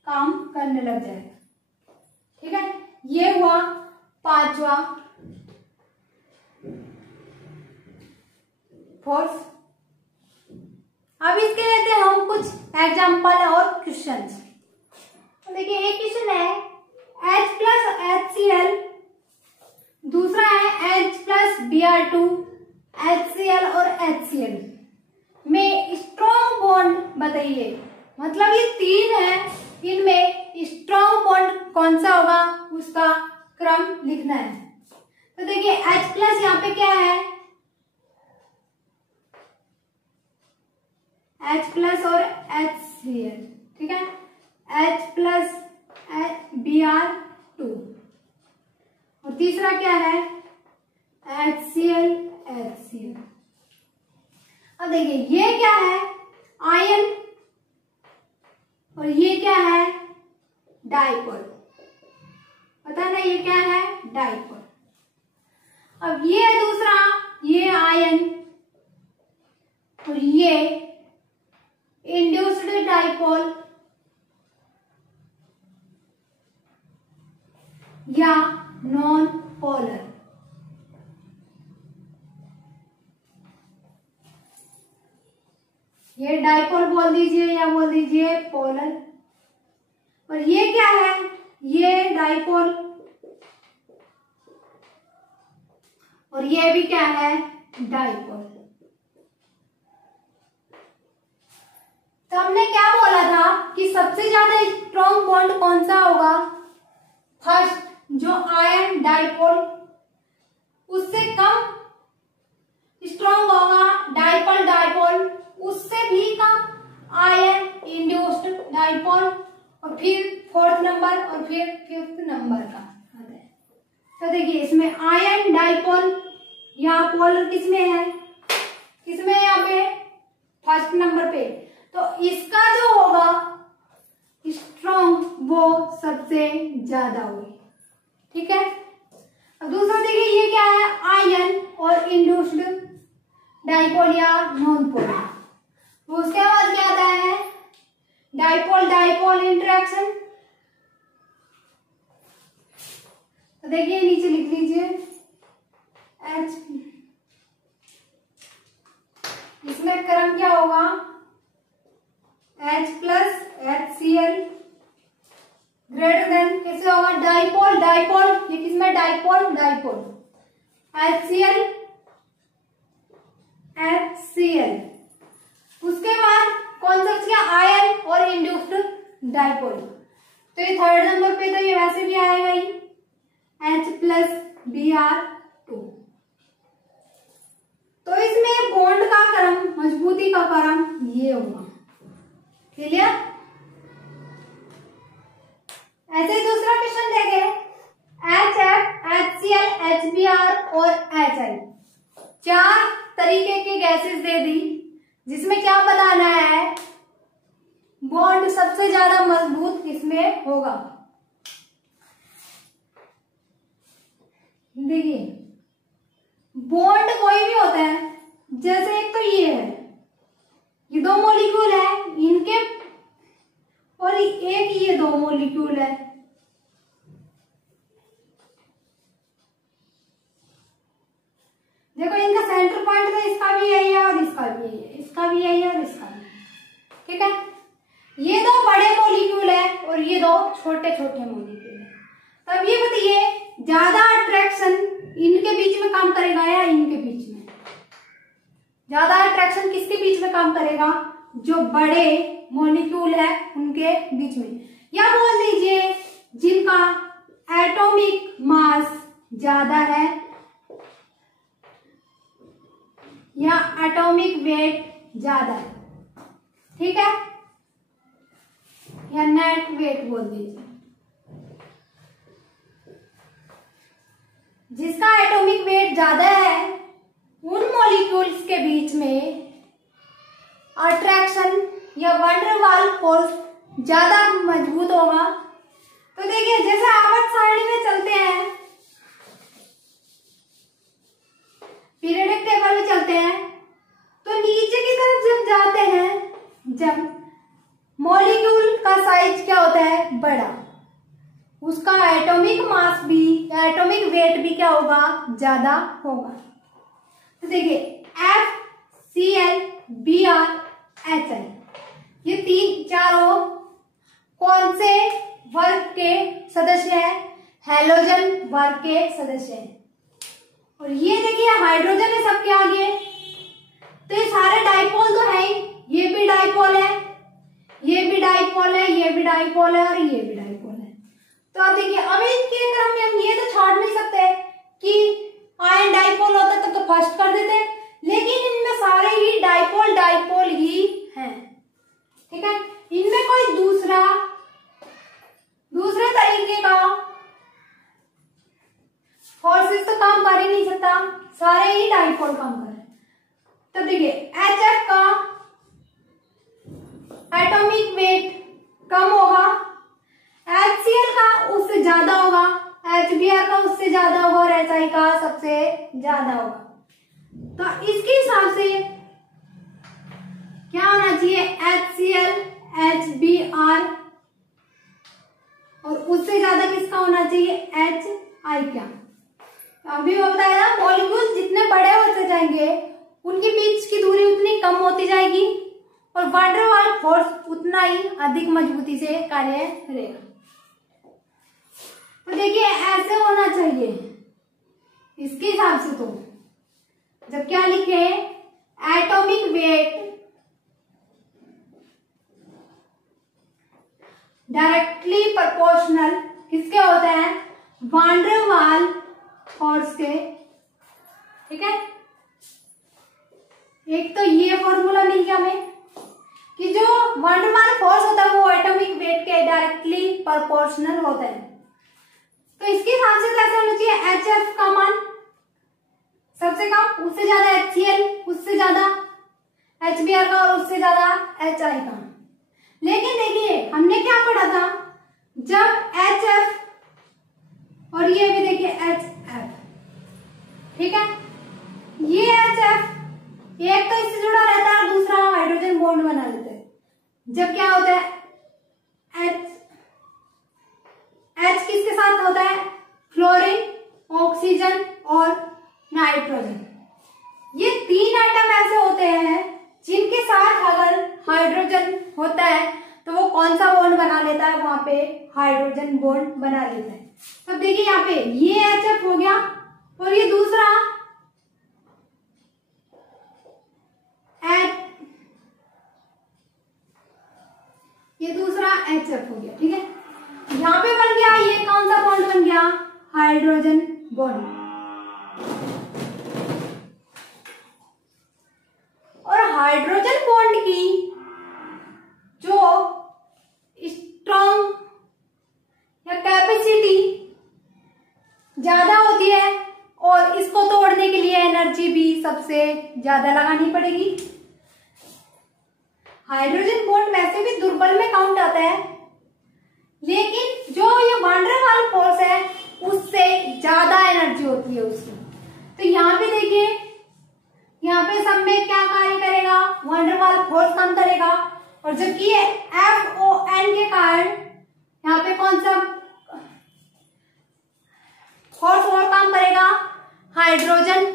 काम करने लग जाएगा। ठीक है, ये हुआ पांचवा फोर्स। अब इसके लेते हैं हम कुछ एग्जाम्पल और क्वेश्चंस। देखिए, एक क्वेश्चन है H प्लस HCl, दूसरा है H प्लस Br2, HCl और HCl में स्ट्रॉन्ग बॉन्ड बताइए। मतलब ये तीन है, इनमें स्ट्रॉन्ग बॉन्ड कौन सा होगा उसका क्रम लिखना है। तो देखिए, H प्लस यहाँ पे क्या है? H प्लस और HCl, ठीक है, H प्लस Br2, और तीसरा क्या है? HCl HCl। अब देखिए, ये क्या है? आयन, और ये क्या है? डाइपोल। पता है ना, ये क्या है? डाइपोल। अब ये दूसरा, ये आयन और ये इंड्यूस्ड डाइपोल या नॉन पोलर। ये डाइपोल बोल दीजिए या बोल दीजिए पोलर। और ये क्या है? ये डाइपोल, और ये भी क्या है? डाइपोल। तो हमने क्या बोला था कि सबसे ज्यादा स्ट्रॉन्ग बॉन्ड कौन सा होगा? फर्स्ट जो आयन डाइपोल, उससे कम स्ट्रॉन्ग होगा डाइपोल डाइपोल, उससे भी कम आयन इंड्यूस्ड डाइपोल, और फिर फोर्थ नंबर और फिर फिफ्थ नंबर का आता है। तो देखिए, इसमें आयन डाइपोल, यहाँ पोलर किसमें है? किसमें है? यहाँ पे फर्स्ट नंबर पे। तो इसका जो होगा स्ट्रॉन्ग, वो सबसे ज्यादा होगी। ठीक है, अब दूसरा देखिए, ये क्या है? आयन और इंड्यूस्ड डाइपोल या नॉन पोलर। तो उसके बाद क्या आता है? Dipole dipole interaction. तो देखिए, नीचे लिख लीजिए H, इसमें क्रम क्या होगा? H plus HCl greater than, कैसे होगा? डाइपोल डाइपोल, ये किसमें? Dipole dipole, HCl HCl। उसके बाद कौन सा बच गया? आयन और इंड्यूस्ड डाइपोल। तो ये थर्ड नंबर पे, तो ये वैसे भी आएगा ही, H प्लस Br2। तो इसमें बॉन्ड का क्रम, मजबूती का क्रम ये होगा। क्लियर? ऐसे ही दूसरा क्वेश्चन देखें, HF, HCl, HBr और HI, चार तरीके के गैसेस दे दी, जिसमें क्या बताना है? बॉन्ड सबसे ज्यादा मजबूत किसमें होगा। देखिए, बॉन्ड कोई भी होता है, जैसे एक तो ये है, ये दो मॉलिक्यूल है इनके, और एक ये दो मॉलिक्यूल है। देखो, इनका सेंटर पॉइंट तो इसका भी यही है और इसका भी यही है, इसका भी यही है और इसका भी। ठीक है, ये दो बड़े मॉलिक्यूल है और ये दो छोटे छोटे मॉलिक्यूल है। तब ये बताइए, ज्यादा अट्रैक्शन इनके बीच में काम करेगा या इनके बीच में? ज्यादा अट्रैक्शन किसके बीच में काम करेगा? जो बड़े मॉलिक्यूल है उनके बीच में, या बोल दीजिए जिनका एटॉमिक मास ज्यादा है या एटॉमिक वेट ज्यादा है। ठीक है, या नेट वेट बोल दीजिए। जिसका एटॉमिक वेट ज्यादा है उन मॉलिक्यूल्स के बीच में अट्रैक्शन या वंडरवाल फोर्स ज्यादा मजबूत होगा। तो देखिए जैसे आवर्त सारणी में चलते हैं, पीरियडिक टेबल में चलते हैं, तो नीचे की तरफ जब जाते हैं, जब मॉलिक्यूल का साइज क्या होता है, बड़ा, उसका एटॉमिक मास भी, एटॉमिक वेट भी क्या होगा, ज्यादा होगा। तो देखिए FCl, Br, HI, ये चारों कौन से वर्ग के सदस्य हैं, हैलोजन वर्ग के सदस्य हैं। और ये देखिए हाइड्रोजन है सबके आगे, तो ये सारे डाइपोल तो है ही, ये भी डाइपोल है, ये भी डाइपोल है, ये भी डाइपोल है और ये भी डाइपोल है। तो आप देखिए अब इनके क्रम में हम ये तो छोड़ नहीं सकते कि आयन डाइपोल होता तब तो फर्स्ट कर देते, लेकिन इनमें सारे ही डाइपोल डाइपोल ही हैं, ठीक है। इनमें कोई दूसरे तरीके का फोर्सेस तो काम कर ही नहीं सकता, सारे ही डाइपोल काम कर रहे हैं। तो देखिए HF का एटॉमिक वेट कम होगा, HCl का उससे ज्यादा होगा, HBr का उससे ज्यादा होगा और HI का सबसे ज्यादा होगा। तो इसके हिसाब से क्या होना चाहिए, HCl, HBr और उससे ज्यादा किसका होना चाहिए, HI का। अभी वो बताया मॉलिक्यूल जितने बड़े होते जाएंगे उनके बीच की दूरी उतनी कम होती जाएगी और वंडरवाल फोर्स उतना ही अधिक मजबूती से कार्य करेगा। तो देखिए ऐसे होना चाहिए इसके हिसाब से। तो जब क्या लिखे, एटॉमिक वेट डायरेक्टली प्रोपोर्शनल किसके होते हैं, वंडरवाल फोर्स के, ठीक है। एक तो ये फॉर्मूला मिल गया हमें कि जो वंडरवाल फोर्स होता है वो एटॉमिक वेट के डायरेक्टली प्रोपोर्शनल होता है। तो इसके हिसाब से कैसे होना चाहिए, HF का मान सबसे कम, उससे ज्यादा HCl, उससे ज्यादा HBr का और उससे ज्यादा HI का। लेकिन देखिए हमने क्या पढ़ा था, जब HF और ये भी देखिए HF, ठीक है, ये HF एक तो इससे जुड़ा रहता है और दूसरा हाइड्रोजन बॉन्ड बना लेता है। जब क्या होता है, H किसके साथ होता है, फ्लोरीन, ऑक्सीजन और नाइट्रोजन। ये तीन एटम ऐसे होते हैं जिनके साथ अगर हाइड्रोजन होता है तो वो कौन सा बॉन्ड बना लेता है, वहां पे हाइड्रोजन बॉन्ड बना लेता है। अब देखिए यहाँ पे ये HF हो गया और ये दूसरा HF हो गया, ठीक है। यहाँ पे बन गया, ये कौन सा बॉन्ड बन गया, हाइड्रोजन बॉन्ड। और हाइड्रोजन बॉन्ड की जो स्ट्रॉन्ग या कैपेसिटी ज्यादा होती है और इसको तोड़ने के लिए एनर्जी भी सबसे ज्यादा लगानी पड़ेगी। हाइड्रोजन बॉन्ड वैसे भी दुर्बल में काउंट आता है, लेकिन जो ये वंडरवाल फोर्स है उससे ज्यादा एनर्जी होती है उसकी। तो यहाँ पे देखिए, यहाँ पे सब में क्या कार्य करेगा, वंडरवाल फोर्स काम करेगा। और जबकि ये FON के कारण यहाँ पे कौन सा फोर्स और काम करेगा, हाइड्रोजन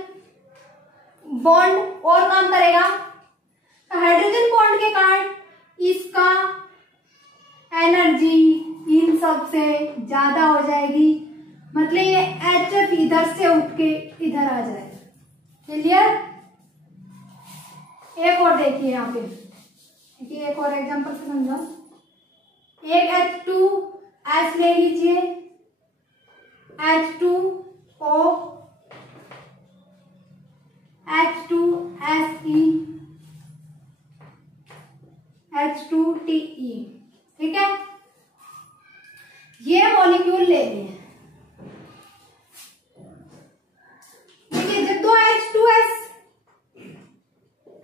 बॉन्ड और काम करेगा। हाइड्रोजन बॉन्ड के कारण इसका एनर्जी इन सब से ज्यादा हो जाएगी, मतलब ये HF इधर से उठ के इधर आ जाएगा। क्लियर। एक और देखिए यहाँ पे, देखिए एक और एग्जांपल से समझाओ। एक H2S ले लीजिए, H2O, H2Se, H2Te, ठीक है। ये मॉलिक्यूल ले लिए,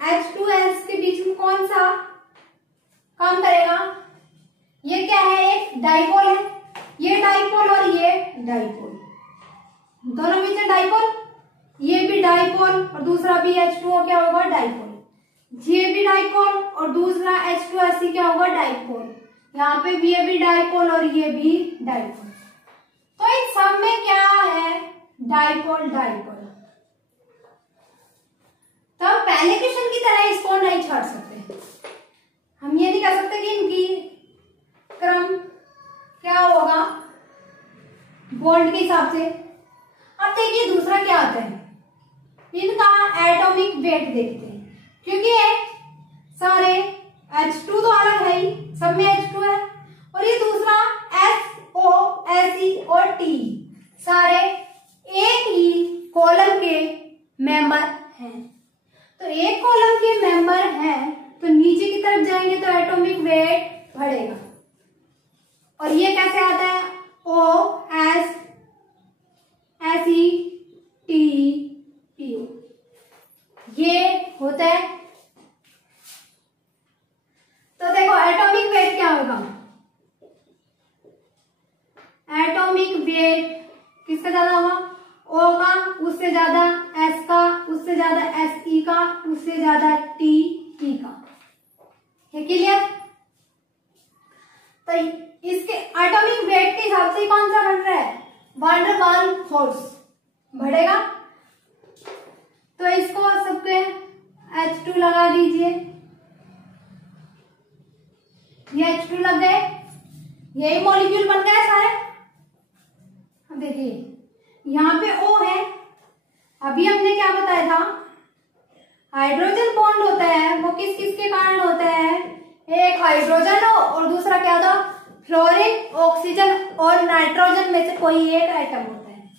H2S के बीच में कौन सा काम करेगा? ये क्या है? एक डाइपोल है, ये डाइपोल और ये डाइपोल, दोनों बीच में डाइपोल, ये भी डाइपोल और दूसरा भी H2O क्या होगा? डाइपोल। ये भी डाइपोल और दूसरा H2SC क्या होगा? डाइपोल। यहाँ पे भी ये भी डाइपोल और ये भी डाइपोल। तो इन सब में क्या है? Dipole dipole. तो हम पहले क्वेश्चन की तरह इसको नहीं छोड़ सकते, हम ये नहीं कह सकते कि इनकी क्रम क्या होगा बॉन्ड के हिसाब से। अब देखिए दूसरा क्या आता है, इनका एटॉमिक वेट देखते हैं, क्योंकि ये सारे H2 तो अलग है ही, सब में H2 है, और ये दूसरा SO SE और T सारे एक ही कॉलम के मेंबर हैं। तो एक कॉलम के मेंबर हैं तो नीचे की तरफ जाएंगे तो एटॉमिक वेट बढ़ेगा। और ये कैसे आता है? O S SE T PO, ये होता है। तो देखो एटॉमिक वेट क्या होगा? एटॉमिक वेट किसका ज्यादा होगा? O का उससे ज्यादा, S का उससे ज्यादा, SE का उससे ज्यादा, TE का। है क्लियर? तो इसके एटॉमिक वेट के हिसाब से कौन सा बढ़ रहा है? वान वाल फोर्स बढ़ेगा। तो इसको सबके H2 लगा दीजिए, ये H2 लग गए, यही मॉलिक्यूल बन गए सारे। अब देखिए यहाँ पे O है, अभी हमने क्या बताया था? हाइड्रोजन बॉन्ड होता है वो किस किस के कारण होता है? एक हाइड्रोजन हो और दूसरा क्या था? फ्लोरीन, ऑक्सीजन और नाइट्रोजन में से कोई एक एटम होता है।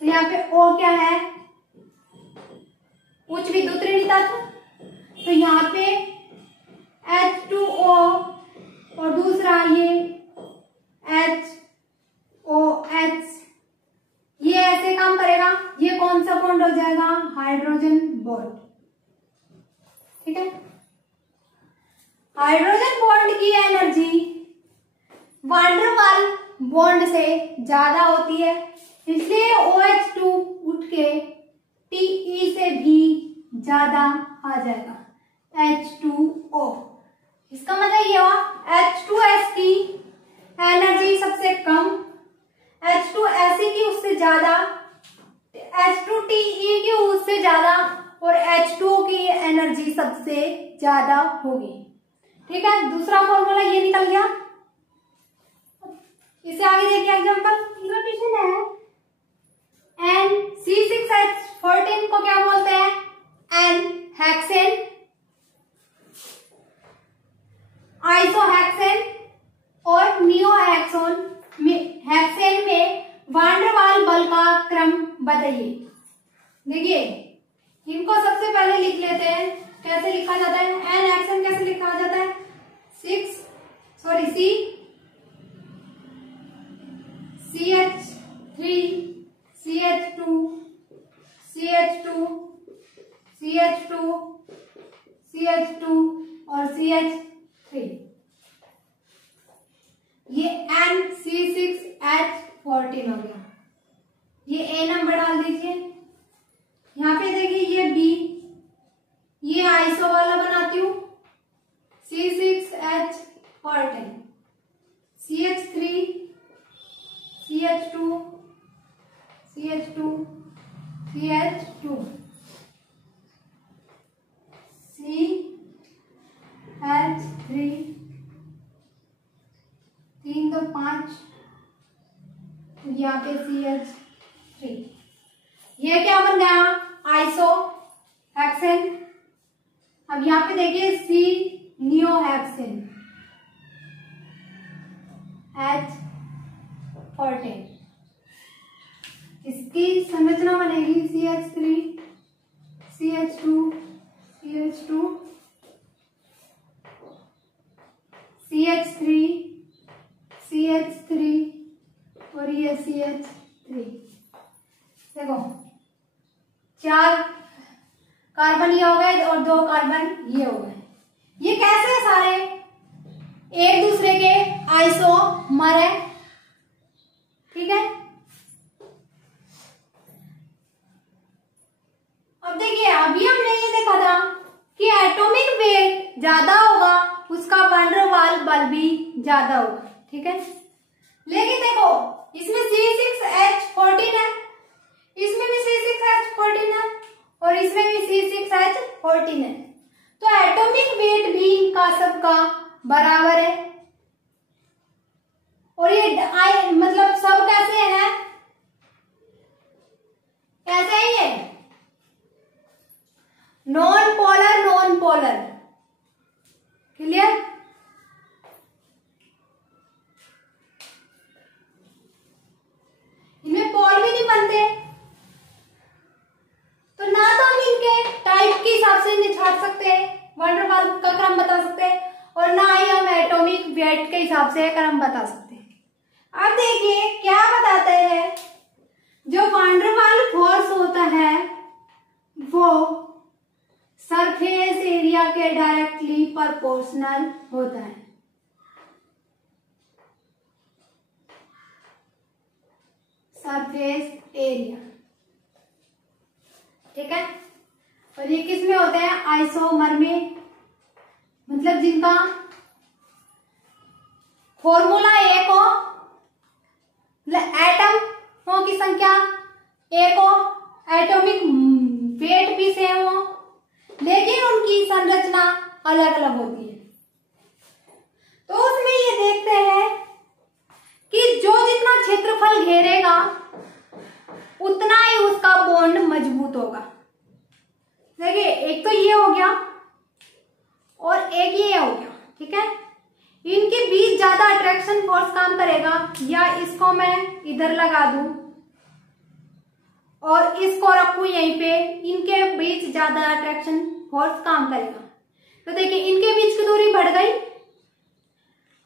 तो यहाँ पे O क्या है? उच्च विद्युत ऋणात्मक तत्व। तो यहाँ पे H2O और दूसरा ये HOH, ये ऐसे काम करेगा, ये कौन सा बॉन्ड हो जाएगा? Hydrogen bond. ठीक है, हाइड्रोजन बॉन्ड की एनर्जी वान डेर वाल बॉन्ड से ज्यादा होती है, इसलिए OH2 उठ के TE से भी ज्यादा आ जाएगा, H2O। इसका मतलब ये हुआ H2S की एनर्जी सबसे कम, H2SE की उससे ज्यादा, H2TE की उससे ज्यादा और H2O की एनर्जी सबसे ज्यादा होगी। ठीक है, दूसरा फॉर्मूला ये निकल गया। इसे आगे देखिए एग्जांपल, क्वेश्चन है NC6H14 को क्या बोलते हैं? N हेक्सेन, आइसोहेक्सेन और हेक्सेन में वान डेर वाल बल का क्रम बताइए। देखिए इनको सबसे पहले लिख लेते हैं, कैसे लिखा जाता है? N हेक्सेन कैसे लिखा जाता है? CH3 CH2 CH2 CH2 CH2 और CH3, ये NC6H14 हो गया। ये A नंबर डाल दीजिए। यहाँ पे देखिए ये B, ये आइसो वाला बनाती हूँ, C6H14, CH3 CH2 CH2 CH2 CH3, 3 तो 5, यहाँ पे CH3, ये क्या बन गया? Iso hexane. अब यहाँ पे देखिए C नियोहेक्सेन H14, इसकी संरचना बनेगी CH3 CH2 CH2 CH3 CH3 और ये CH3। देखो 4 कार्बन ये हो गए और 2 कार्बन ये हो गए। ये कैसे है? सारे एक दूसरे के आइसोमर है, ठीक है। अब देखिए, अभी हमने ये देखा था कि एटॉमिक वेट ज्यादा होगा उसका वैन डर वाल बल भी ज्यादा होगा, ठीक है। लेकिन देखो, इसमें C6H14 है, इसमें भी C6H14 है और इसमें भी C6H14 है, तो एटॉमिक वेट भी इनका सबका बराबर है। और ये मतलब सब कैसे है? कैसे है ये? Non polar non polar, clear. इनमें पोल भी नहीं बनते, तो ना तो हम इनके टाइप के हिसाब से निछाड़ सकते हैं, वैन डर वाल का क्रम बता सकते हैं, और ना ही हम एटॉमिक वेट के हिसाब से क्रम बता सकते हैं। अब देखिए क्या बताते हैं, जो वैन डर वाल फोर्स होता है वो सरफेस एरिया के डायरेक्टली प्रोपोर्शनल होता है। सरफेस एरिया, ठीक है। और ये किस में होते हैं? आइसोमर में, मतलब जिनका फॉर्मूला एक हो, एटमों की संख्या एक हो, एटॉमिक वेट भी सेम हो, लेकिन उनकी संरचना अलग अलग होती है। तो उसमें ये देखते हैं कि जो जितना क्षेत्रफल घेरेगा उतना ही उसका बॉन्ड मजबूत होगा। देखिए, एक तो ये हो गया और एक ये हो गया, ठीक है। इनके बीच ज्यादा अट्रैक्शन फोर्स काम करेगा, या इसको मैं इधर लगा दूं और इसको रखूं यहीं पे, इनके बीच ज्यादा अट्रैक्शन फोर्स काम करेगा। तो देखिए, इनके बीच की दूरी बढ़ गई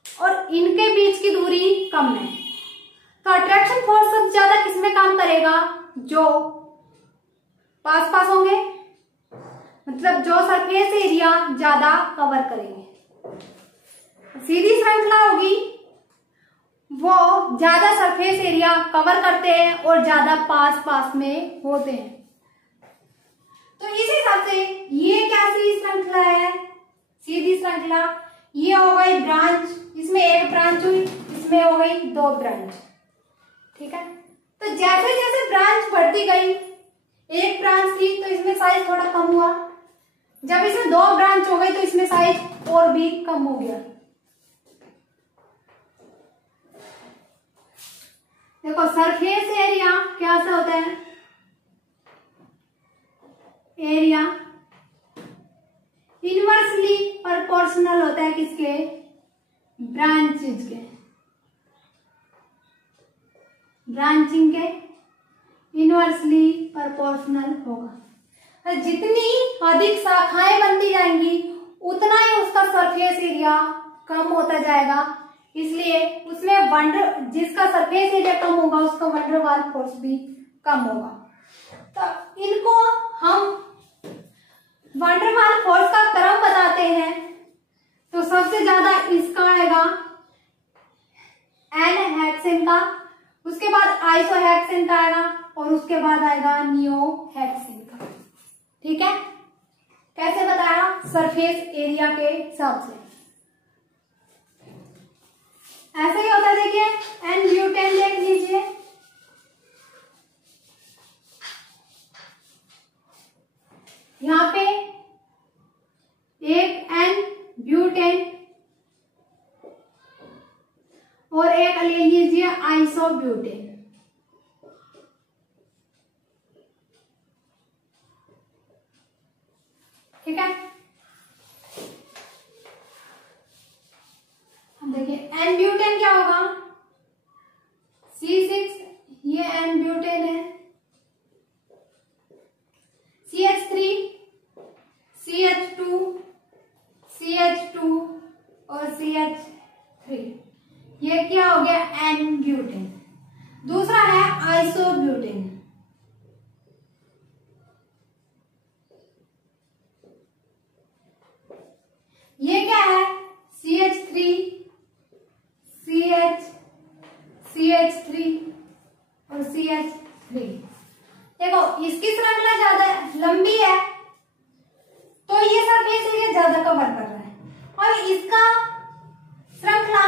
और इनके बीच की दूरी कम है, तो अट्रैक्शन फोर्स सबसे ज्यादा किसमें काम करेगा? जो पास पास होंगे, मतलब जो सरफेस एरिया ज्यादा कवर करेंगे। सीधी श्रृंखला होगी वो ज्यादा सरफेस एरिया कवर करते हैं और ज्यादा पास पास में होते हैं। तो इस हिसाब से ये क्या सी श्रृंखला है? सीधी श्रृंखला। ये हो गई ब्रांच, इसमें एक ब्रांच हुई, इसमें हो गई 2 ब्रांच, ठीक है। तो जैसे जैसे ब्रांच बढ़ती गई, एक ब्रांच थी तो इसमें साइज थोड़ा कम हुआ, जब इसमें 2 ब्रांच हो गई तो इसमें साइज और भी कम हो गया। देखो, सरफेस एरिया कैसा होता है? एरिया इनवर्सली प्रोपोर्शनल होता है किसके? ब्रांचेज के, ब्रांचिंग के इनवर्सली प्रोपोर्शनल होगा। जितनी अधिक शाखाएं बनती जाएंगी उतना ही उसका सरफेस एरिया कम होता जाएगा, इसलिए उसमें वंडर जिसका सरफेस एरिया कम होगा उसका वैन डर वाल फोर्स भी कम होगा। तो इनको हम वैन डर वाल फोर्स का क्रम बताते हैं, तो सबसे ज्यादा इसका आएगा एन हेक्सेन का, उसके बाद आइसो हेक्सेन का आएगा और उसके बाद आएगा नियो हेक्सेन का, ठीक है। कैसे बताया? सरफेस एरिया के हिसाब से। ऐसा ही होता है, देखिए एन ब्यूटेन देख लीजिए, यहाँ पे एक एन ब्यूटेन और एक ले लीजिए आइसो ब्यूटेन, ठीक है। देखिए एन ब्यूटेन क्या होगा? C6, ये एन ब्यूटेन है, CH3, CH2, CH2 और CH3, ये क्या हो गया? N butane. दूसरा है आइसो ब्यूटेन, CH, CH3 और CH3। देखो इसकी श्रृंखला ज्यादा लंबी है तो ये सरफेस एरिया ज्यादा कवर कर रहा है, और इसका श्रृंखला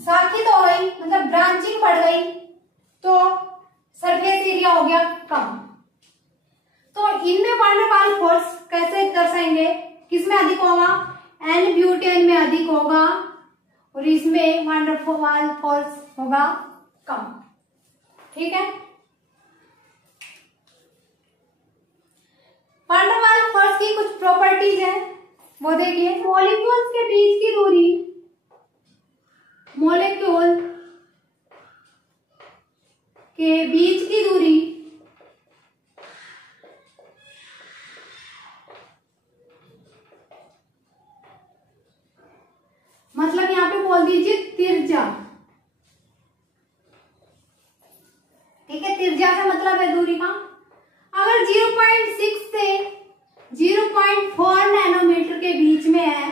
शाखित हो गई, मतलब ब्रांचिंग बढ़ गई, तो सरफेस एरिया हो गया कम। तो इनमें वान डेर वाल्स फोर्स कैसे दर्शाएंगे, किसमें अधिक होगा, एन ब्यूटेन में अधिक होगा और इसमें वान डेर वाल्स फोर्स होगा कम। ठीक है, वान डेर वाल्स फोर्स की कुछ प्रॉपर्टीज है वो देखिए। मॉलिक्यूल्स के बीच की दूरी, मॉलिक्यूल के बीच की दूरी मतलब यहां पे बोल दीजिए त्रिज्या। ठीक है, त्रिज्या का मतलब है दूरी का। अगर 0.6 से 0.4 नैनोमीटर के बीच में है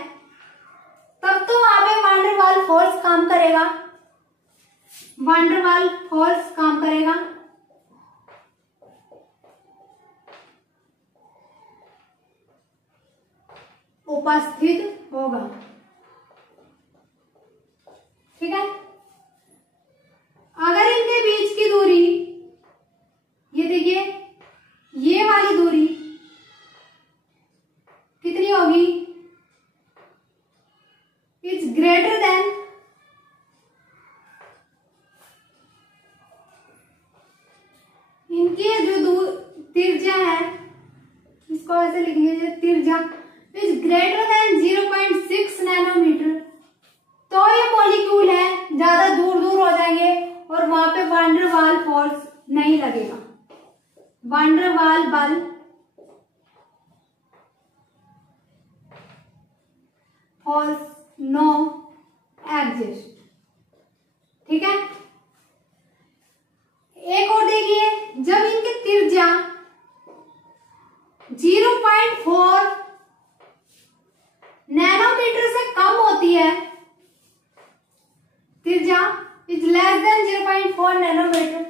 तब तो वहां पे वान डेर वाल्स फोर्स काम करेगा, वान डेर वाल्स फोर्स काम करेगा। उपस्थित होगा। ठीक है, अगर इनके बीच की दूरी, ये देखिए ये वाली दूरी कितनी होगी, इट्स ग्रेटर देन इनकी जो त्रिज्या है, इसको ऐसे लिख लीजिए, त्रिज्या इज ग्रेटर देन 0.6 नैनोमीटर, तो ये मॉलिक्यूल है ज्यादा दूर दूर हो जाएंगे और वहां पे वान डेर वाल्स फोर्स नहीं लगेगा। वान डेर वाल्स बल फोर्स नो एग्जिस्ट। ठीक है, एक और देखिए, जब इनकी त्रिज्या 0.4 नैनोमीटर से कम होती है, त्रिज्या इज लेस देन 0.4 नैनोमीटर,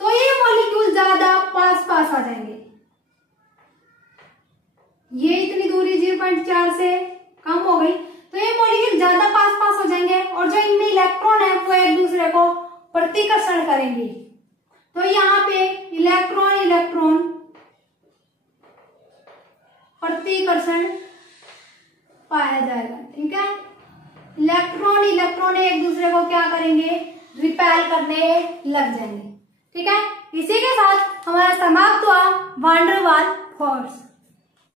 तो ये मॉलिक्यूल ज्यादा पास पास आ जाएंगे। ये इतनी दूरी 0.4 से कम हो गई तो ये मॉलिक्यूल ज्यादा पास पास हो जाएंगे और जो इनमें इलेक्ट्रॉन है वो एक दूसरे को प्रतिकर्षण करेंगे, तो यहाँ पे इलेक्ट्रॉन इलेक्ट्रॉन प्रतिकर्षण पाया जाएगा। ठीक है, इलेक्ट्रॉन इलेक्ट्रॉन एक दूसरे को क्या करेंगे, रिपेल करने लग जाएंगे। ठीक है, इसी के साथ हमारा समाप्त हुआ वान डेर वाल्स फोर्स।